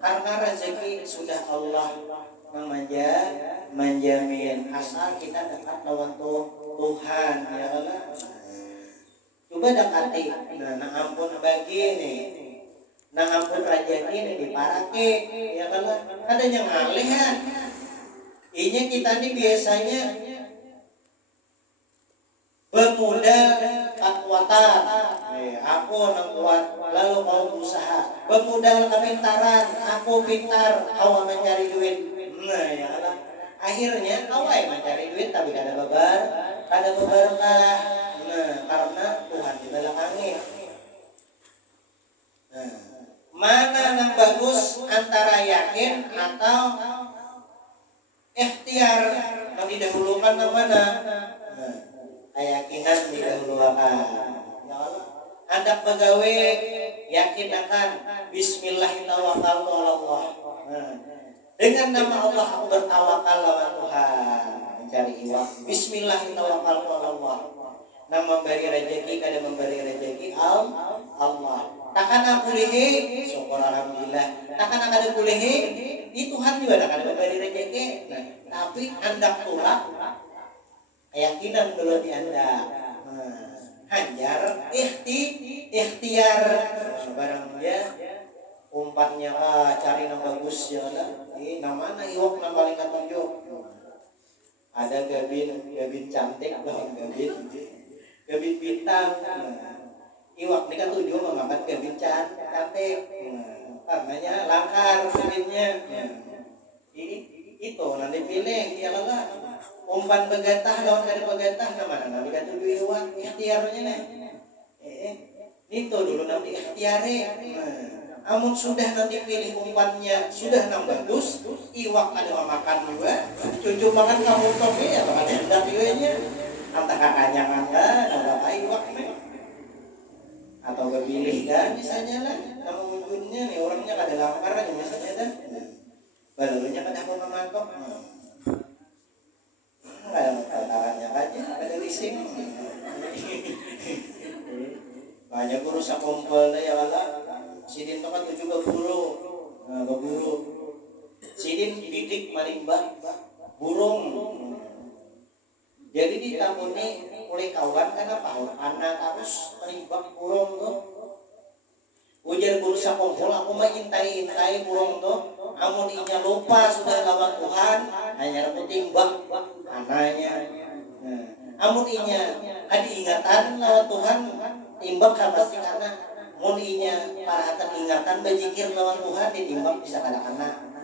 Karena rezeki sudah Allah menjamin, asal kita dekat lawan Tuhan ya Allah. Coba dekati, nah ampun bagi nih, nah ampun rezeki nih diparake ya Allah. Ada yang ngalihan. Inya kita nih biasanya bermodal kekuatan. Aku nang kuat, lalu kau berusaha. Bermodal kepintaran, aku pintar, kau mencari duit. Nah ya Allah. Akhirnya kau mencari duit tapi kada berkah. Nah karena Tuhan di belakangi. Nah, mana yang bagus antara yakin atau ikhtiar yang didahulukan yang mana? Keyakinan didahulukan. Ya Allah, hendak pegawai yakin akan Bismillahirrahmanirrahim. Dengan nama Allah aku bertawakal lawan Tuhan, mencari uang. Bismillahirrahmanirrahim. Nama memberi rezeki kada memberi rezeki Allah. Takkan aku kuliah, syukur alhamdulillah. Takkan ada kuliah, di Tuhan juga takkan memberi rezeki. Nah, tapi hendak tulak keyakinan dulu di Anda. Hajar ikhtiar barang dia umpannya cari yang bagus ya lah. Nama iwak nama paling ketujuh. Ada gabin cantik loh, gabin bintang. Iwak ini kan tujuh memakan gabin cantik. Karenanya langkar gabinnya. Itu nanti pilih ya lah. Umpan begatah lawan kali begatah nama nanti kan tujuh iwak ikhtiarnya nih. Itu dulu nanti ikhtiare. Amun sudah nanti pilih umpannya sudah bagus, iwak ada makan juga, cucu makan kamu topi ya makan hendak juga nya. Antara kakaknya kan, apa iwak nih? Atau kepilih kan misalnya lah, nama wujudnya nih orangnya kada langkar aja misalnya kan, balunya kada mau mematok. Ada tantangannya aja, ada leasing. Banyak urusan kumpul ya lah. Sidin itu kan juga berburu. Sidin dididik marimbah burung. Jadi ditabuni oleh kawan karena paut anak harus marimbah burung tuh. Ujar guru sakumpul aku mah intai burung tuh. Amun inya lupa sudah lawan Tuhan, hanya aku timbang anaknya. Amun inya ada ingatan lawan Tuhan, timbang kan pasti anak. Muninya parahatan ingatan berzikir lawan Tuhan ditimbang bisa anak-anak.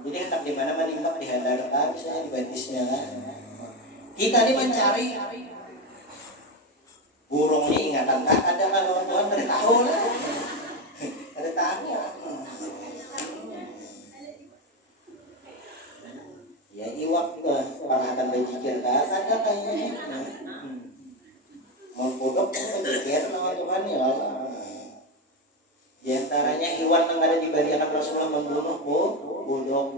Jadi hendak di mana menimbang di handara misalnya di batisnya lah. Kita ini mencari burungnya ingatan kah ada kan lawan Tuhan dari tahu lah. Dari tahu. Ya iwak parahatan berzikir kah ada kayaknya. Mau bodok berzikir lawan Tuhan ya Allah. Di antaranya hewan yang ada di bariakan Rasulullah membunuh budok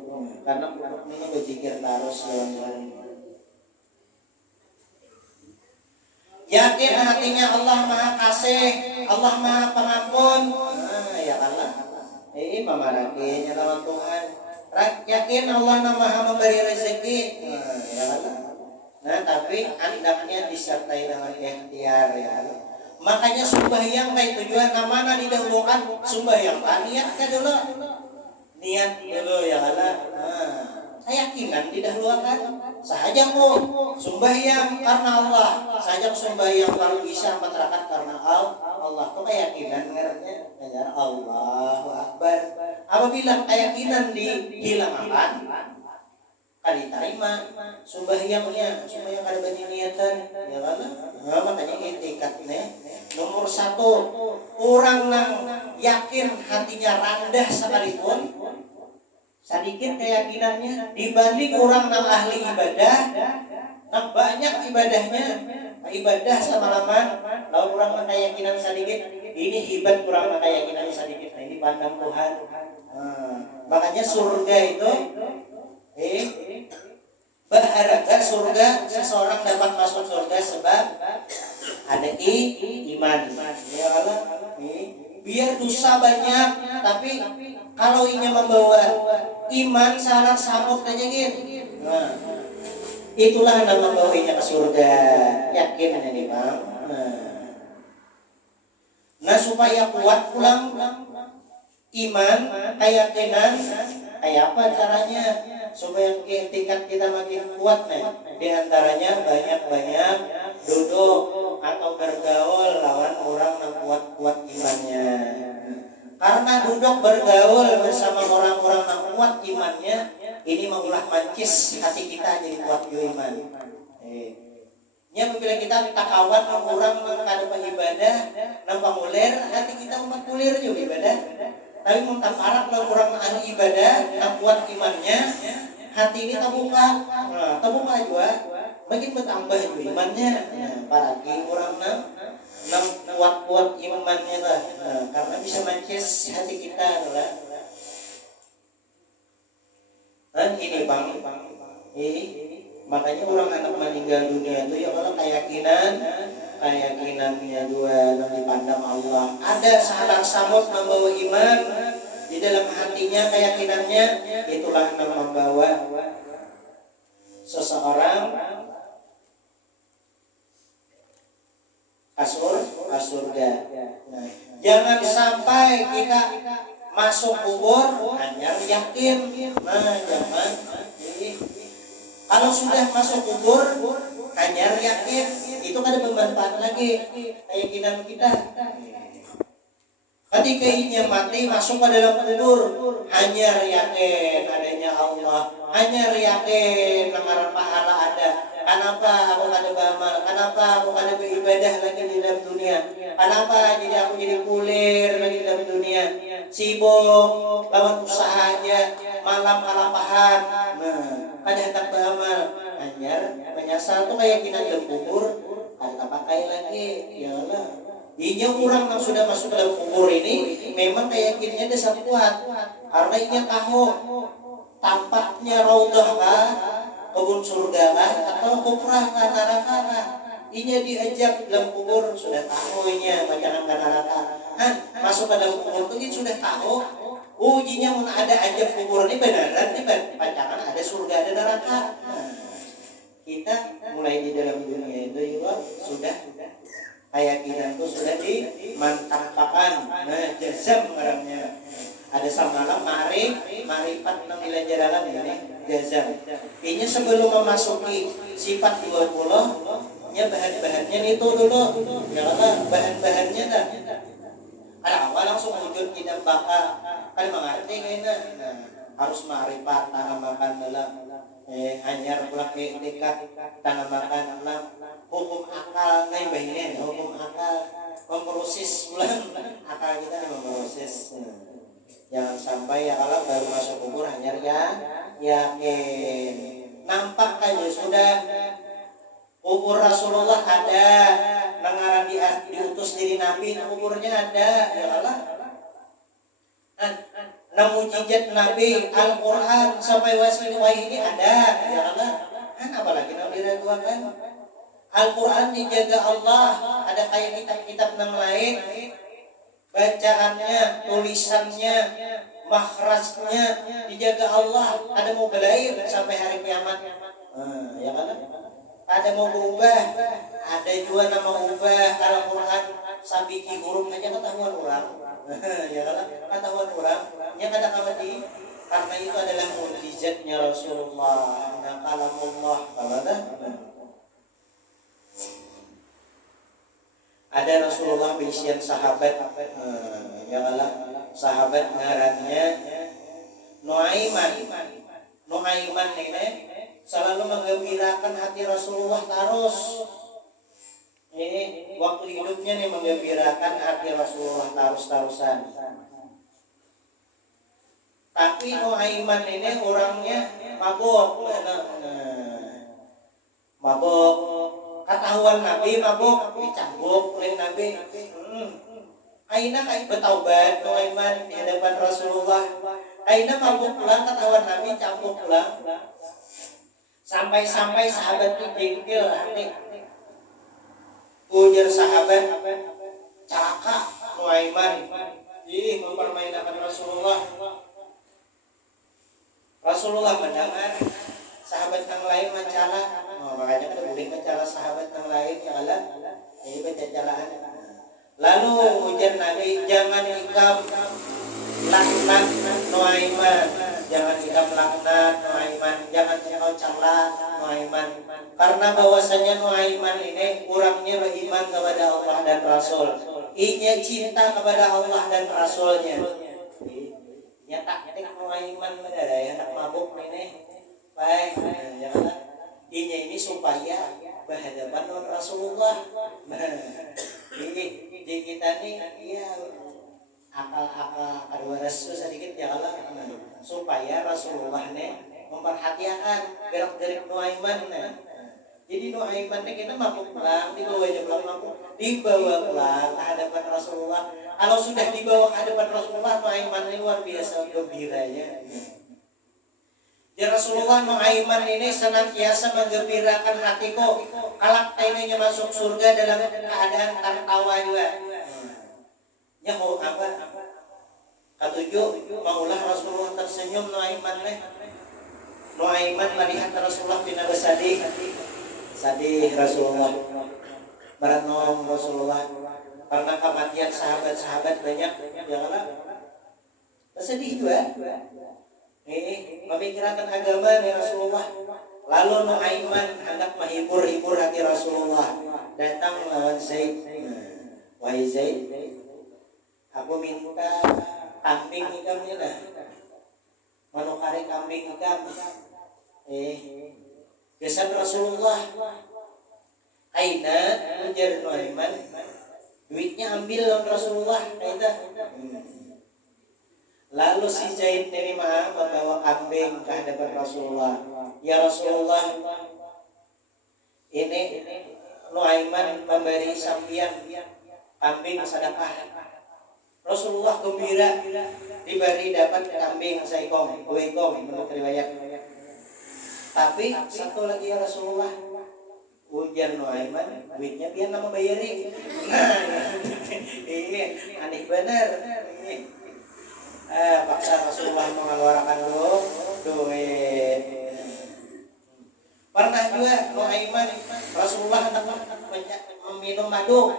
karena budok ini berzikir terus lawan. Yakin hatinya Allah Maha Kasih, Allah Maha Pengampun. Ya Allah. Memarakinya lawan Tuhan. Yakin Allah Maha memberi rezeki. Ya Allah. Nah, tapi hendaknya disertai dengan ikhtiar ya Allah. Makanya sembahyang kayak tujuan mana didahulukan sembahyang niat kan dulu ya Allah. Keyakinan didahulukan saja mau sembahyang karena Allah saja sembahyang kalau bisa masyarakat karena Allah itu keyakinan ngernya ajar Allahu Akbar. Apabila keyakinan dihilangkan kali terima sembahyangnya kada bani niatan ya Allah. Makanya itikadnya nomor 1 orang yang yakin hatinya rendah sekalipun sedikit keyakinannya dibanding orang yang ahli ibadah yang banyak ibadahnya ibadah semalaman lalu orang yang keyakinan sedikit ini hebat orang yang keyakinan sedikit ini pandang Tuhan. Makanya surga itu berharga surga seseorang dapat masuk surga sebab ada iman ya Allah. Biar dosa banyak tapi kalau inya membawa iman syarat sambut aja gitu. Itulah yang membawanya ke surga. Yakin aja nih Bang. Nah supaya kuat pulang iman keyakinan kayak apa caranya supaya tingkat kita makin kuat nih. Di antaranya banyak-banyak duduk atau bergaul lawan orang yang kuat-kuat imannya. Karena duduk bergaul bersama orang-orang yang kuat imannya, ini mengulah mancis hati kita jadi kuat iman. Nya bila kita kawan orang kada ibadah, nampak mulir, hati kita umat mulir juga ibadah. Tapi muntah parah kalau orang ahli ibadah, yang kuat imannya, hati ini terbuka juga, makin bertambah juga imannya. Apalagi orang nam kuat imannya lah, karena bisa mancis hati kita lah. Dan ini Bang, makanya orang anak meninggal dunia itu ya kalau keyakinan keyakinannya dua yang dipandang Allah. Ada sahabat Samud membawa iman di dalam hatinya, keyakinannya itulah yang membawa seseorang ke surga. Nah, jangan sampai kita masuk kubur hanya yakin. Nah, jangan. Kalau sudah masuk kubur hanya yakin, itu kan ada bermanfaat lagi keyakinan kita. Ketika ia mati masuk ke dalam kubur, hanya yakin adanya Allah, hanya yakin lamaran pahala ada. Kenapa aku kada beramal? Kenapa aku kada beribadah lagi di dalam dunia? Kenapa jadi aku jadi kulir lagi di dalam dunia? Sibuk, lawan usaha aja, malam kalapahan. Nah, kada hendak beramal, hanya menyasar tuh keyakinan dalam kubur, kada pakai lagi. Ya Allah. Inya orang yang sudah masuk dalam kubur ini memang keyakinannya dasar kuat, karena inya tahu tampaknya raudhah kah, kebun surga kah, atau kufrah kah, neraka kah. Inya diajak dalam kubur sudah tahu inya macam neraka. Masuk ke dalam kubur itu sudah tahu. Ujinya mau ada aja kubur ini beneran ini pancangan ada surga ada neraka. Kita mulai di dalam dunia itu juga sudah keyakinan itu sudah dimantapkan. Nah, jazam orangnya. Ada samalam marifat nilai jalalan ini jazam. Ini sebelum memasuki sifat 20, nya bahan-bahannya itu dulu. Janganlah bahan-bahannya dah. Ada awal langsung wujud tidak bakal kan mengerti kayaknya. Nah, harus marifat tanam makan dalam hanya pula ketika tanam makan dalam hukum akal lain baiknya hukum akal memproses ulang akal kita memproses. Jangan sampai ya kalau baru masuk kubur hanya yakin nampak kan sudah kubur Rasulullah ada nengaran diutus diri Nabi kuburnya ada ya Allah. Mujizat Nabi Al-Quran sampai wasil ini ada ya Allah. Apalagi Nabi diragukan Al-Quran dijaga Allah, ada kayak kitab-kitab yang lain, bacaannya, tulisannya, makhrajnya dijaga Allah. Ada mau belair sampai hari kiamat, ya kan? Ada mau berubah, ada juga nama ubah Al-Quran sabiki huruf aja ketahuan orang, ya kan? Ketahuan orang, yang ada kamati. Karena itu adalah mukjizatnya Rasulullah, kalamullah, apa ada Rasulullah berisian sahabat, ya Allah, sahabat ngarannya Nuaiman ini selalu menggembirakan hati Rasulullah terus. Ini waktu hidupnya nih menggembirakan hati Rasulullah terus-terusan. Tapi Nuaiman ini orangnya mabuk, ketahuan Nabi mabuk, dicambuk oleh Nabi. Aina kai bertaubat Nuaiman di hadapan Rasulullah. Aina mabuk pulang, ketahuan Nabi cambuk pulang. Sampai-sampai sahabat itu jengkel hati. Ujar sahabat, celaka Nuaiman. Ih, mempermainkan Rasulullah. Rasulullah mendengar sahabat yang lain mencela. Makanya kita boleh mencela sahabat yang lain ya Allah. Ini pencelaan. Lalu ujar Nabi, jangan ikam laknat Nuaiman, jangan ikam laknat Nuaiman, jangan kau cela Nuaiman. Karena bahwasanya Nuaiman ini kurangnya beriman kepada Allah dan Rasul. Inya cinta kepada Allah dan Rasulnya. Nyata Nuaiman benar ya, tak mabuk ini. Baik, janganlah. Inya ini supaya berhadapan dengan Rasulullah. Di kita nih, ya akal-akal kedua Rasul sedikit ya Allah, supaya Rasulullah nih memperhatikan gerak-gerik Nuaiman. Jadi Nuaiman nih kita mabuk pulang, dibawa aja pulang mabuk, dibawa pulang ke hadapan Rasulullah. Kalau sudah dibawa ke hadapan Rasulullah, Nuaiman ini luar biasa gembiranya. Ya Rasulullah Nuaiman ini senantiasa menggembirakan hatiku. Kalak kainnya masuk surga dalam keadaan tertawa juga. Ya mau apa? Ketujuh, maulah Rasulullah tersenyum Nuaiman teh. Nuaiman melihat Rasulullah bina bersadih. Sadih Rasulullah. Merenung Rasulullah. Karena kematian sahabat-sahabat banyak. Janganlah. Sedih juga. Memikirkan agama ya Rasulullah. Lalu Nuaiman hendak menghibur hati Rasulullah. Datang melawan Zaid. Wahai Zaid, aku minta kambing ikamnya dah. Manukari kambing ikam. Gesan Rasulullah. Aina ujar Nuaiman. Duitnya ambil lawan Rasulullah. Aina. Lalu si Zaid nerima membawa kambing ke hadapan Rasulullah. Ya Rasulullah, ini Nuaiman memberi sambian kambing sedekah. Rasulullah gembira diberi dapat kambing seekor, dua ekor menurut riwayat. Tapi satu lagi ya Rasulullah, ujar Nuaiman, duitnya biar nama bayarin. Iya, aneh benar. Paksa Rasulullah mengeluarkan duit. Pernah juga Nuaiman Rasulullah hendak meminum madu.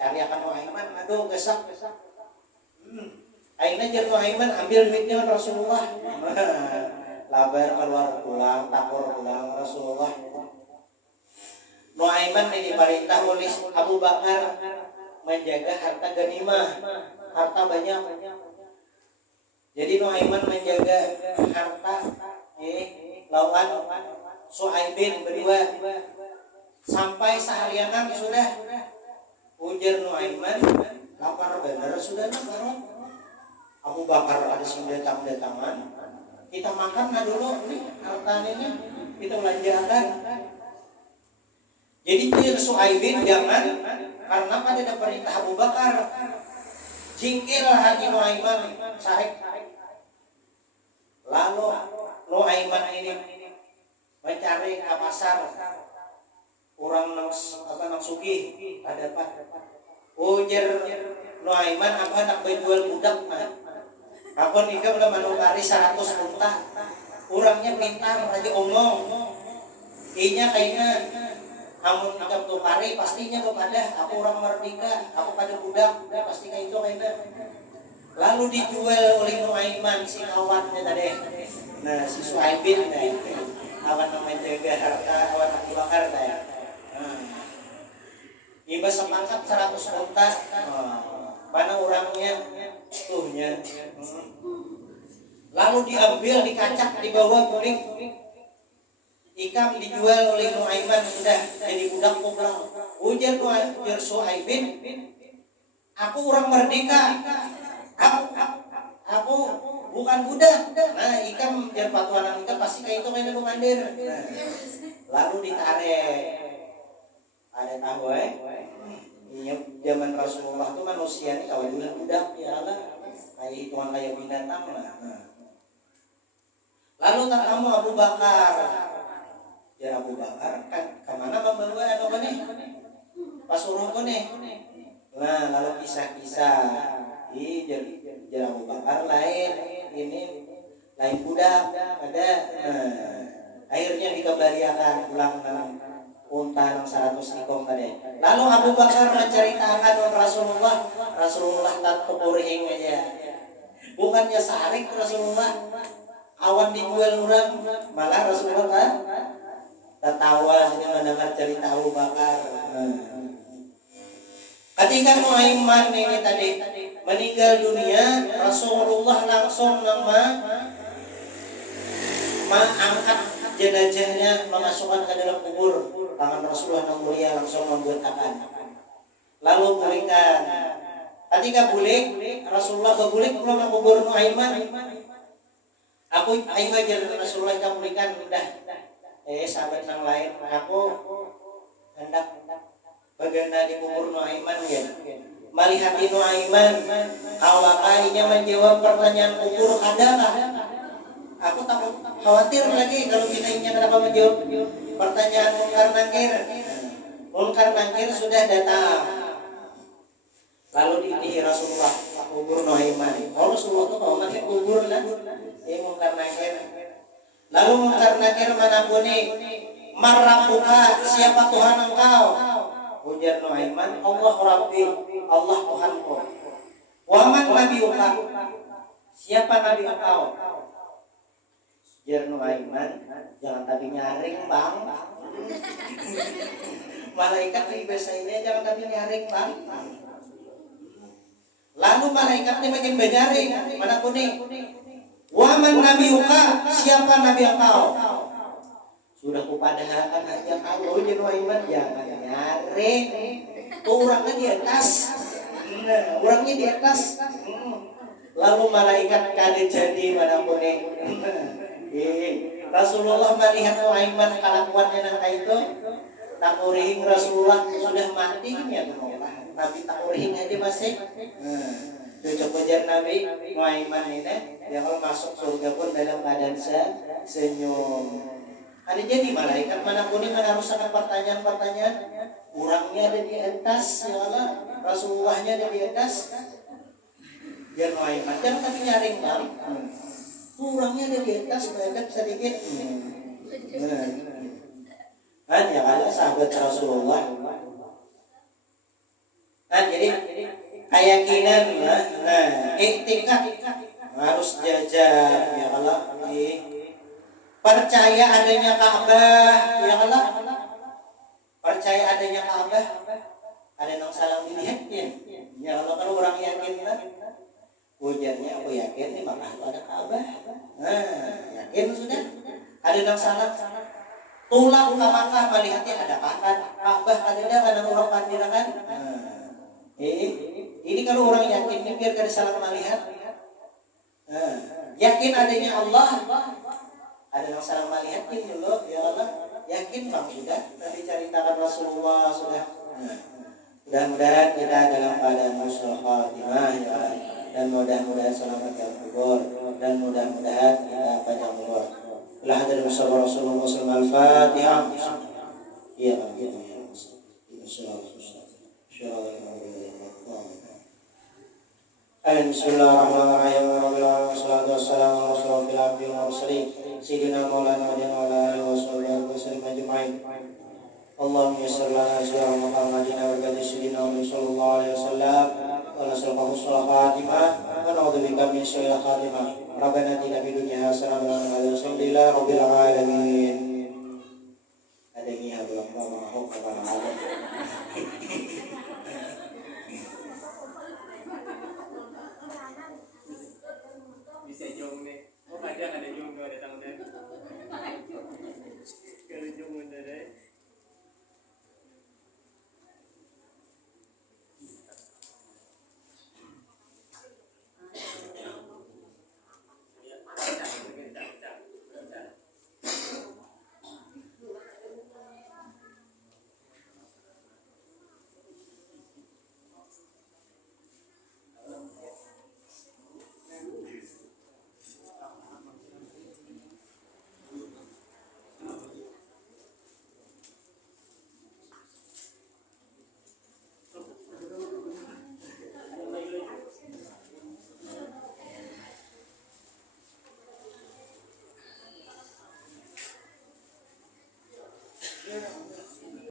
Cari akan Nuaiman madu gesak. Akhirnya jadi Nuaiman ambil duitnya Rasulullah. Labar keluar pulang, takor pulang Rasulullah. Nuaiman diperintah oleh Abu Bakar menjaga harta ganimah. Harta banyak. Jadi Nuaiman menjaga harta lawan Suhaibin berdua sampai seharianan sudah. Ujar Nuaiman, lapar benar sudah lapar. Abu Bakar ada sing datang-datangan. Kita makan nah dulu nih harta ini kita belanjakan. Jadi dia Suhaibin jangan karena pada ada perintah Abu Bakar. Jingkir hati Nuaiman sarik. Lalu Nuaiman ini mencari ke pasar. Orang nang sugih ada apa? Ujar Nuaiman apa nak berjual budak mah. Apa nikah udah manukari 100 unta. Orangnya pintar aja omong. Inya kayaknya amun ikam tukari pastinya kepada aku orang merdeka, aku pada budak, pasti kayak itu kayaknya. Lalu dijual oleh Nuaiman si kawannya tadi. Nah si Suhaibin teh, awan namanya jaga harta awan Abu Bakar teh. Iba sepangkat 100 unta, mana orangnya tuhnya. Lalu diambil, dikacak, dibawa guling. Ikam dijual oleh Nuaiman sudah jadi budak pulang. Ujar Suhaibin, aku orang merdeka, aku bukan budak. Nah ikam jar patuanan ikam pasti kayak itu kayak komandir. Lalu ditarik. Ada tahu iya zaman Rasulullah itu manusia nih kalau dulu budak ya Allah kayak hitungan kayak binatang lah. Lalu tamu Abu Bakar. Ya Abu Bakar kan kemana membawa apa nih? Pasuruh nih. Nah lalu kisah-kisah jadi Abu Bakar lain ini lain budak ada. Akhirnya dikembalikan pulang unta yang 100 ekor tadi. Lalu Abu Bakar menceritakan Rasulullah tak keburihing aja. Bukannya sarik Rasulullah awan dijual orang malah Rasulullah tertawa sini mendengar cerita Abu Bakar. Ketika Nuaiman ini tadi meninggal dunia, Rasulullah langsung mengangkat jenazahnya, memasukkan ke dalam kubur. Tangan Rasulullah yang mulia langsung membuat akan. Lalu gulingkan. Ketika guling, Rasulullah berguling pulang ke kubur Nuaiman. Ayo aja Rasulullah yang gulingkan udah. Sahabat yang lain, aku hendak bagaimana di kubur Nuaiman ya. Melihat Nuaiman, awaknya menjawab pertanyaan kubur, adakah Aku takut khawatir lagi kalau kita ini kenapa menjawab pertanyaan mungkar nakir. Mungkar nakir sudah datang. Lalu diiringi Rasulullah kubur Nuaiman. Oh Rasulullah itu kalau mati kubur lah. Ini mungkar nakir. Lalu mungkar nakir manapun nih. Marrabuka, siapa Tuhan engkau? Ujar Nuaiman, Allah Rabbi, Allah Tuhanku. Waman nabiuka, siapa nabi engkau? Ujar Nuaiman, jangan tapi nyaring bang. Malaikat di bahasa ini jangan tapi nyaring bang. Lalu malaikatnya makin berjaring, mana kuning. Waman nabiuka, siapa nabi engkau? Sudah kupadahakan hanya kalau Nuaiman jangan nyaring. Tuh orangnya di atas. Nah, orangnya di atas. Lalu malaikat kade jadi mana kuning. Rasulullah melihat Nuaiman kelakuannya nang itu. Takurihing Rasulullah sudah mati ya tuh. Tapi takurihing aja masih. Coba jar Nabi Nuaiman ini dia kalau masuk surga pun dalam keadaan senyum. Ada jadi malaikat manapun yang harus akan pertanyaan-pertanyaan. Orangnya ada di atas, ya Allah. Rasulullahnya ada di atas. Biar Nuaiman jangan tapi nyaring bang. Orangnya ada di atas, malaikat sedikit. Kan ya kan sahabat Rasulullah. Kan jadi keyakinan, iktikad harus jajar, ya Allah. Percaya adanya Ka'bah, ya Allah. Percaya adanya Ka'bah. Ada yang salah dilihat ya. Ya Allah kalau orang yakin lah. Ujarnya aku yakin nih maka ada Ka'bah. Yakin sudah. Ada yang salah. Tulang ke Makkah melihatnya ada Ka'bah ada orang pandirakan. Ini kalau orang yakin biar kada salah melihat. Yakin adanya Allah. Ada yang salah melihat dulu, ya Allah, yakin bang sudah. Tadi ceritakan Rasulullah sudah. Mudah-mudahan kita dalam keadaan husnul khatimah, ya Allah. Dan mudah-mudahan selamat dalam kubur. Dan mudah-mudahan kita panjang umur. Bila hadir bersama Rasulullah Al-Fatihah. Iya bang, gitu ya. Bismillahirrahmanirrahim. Wassalatu wassalamu ala asyrofil anbiya'i wal mursalin. Sayyidina Maulana Muhammadin wa ala alihi wa sahbihi ajma'in. Allahumma yassir lana sirra Muhammadin wa barik sayyidina Muhammad sallallahu alaihi wasallam wa nasrul husnul khatimah wa na'udzubika min syarril khatimah. Rabbana atina fid dunya hasanah wa qina adzabannar. Alhamdulillah rabbil alamin.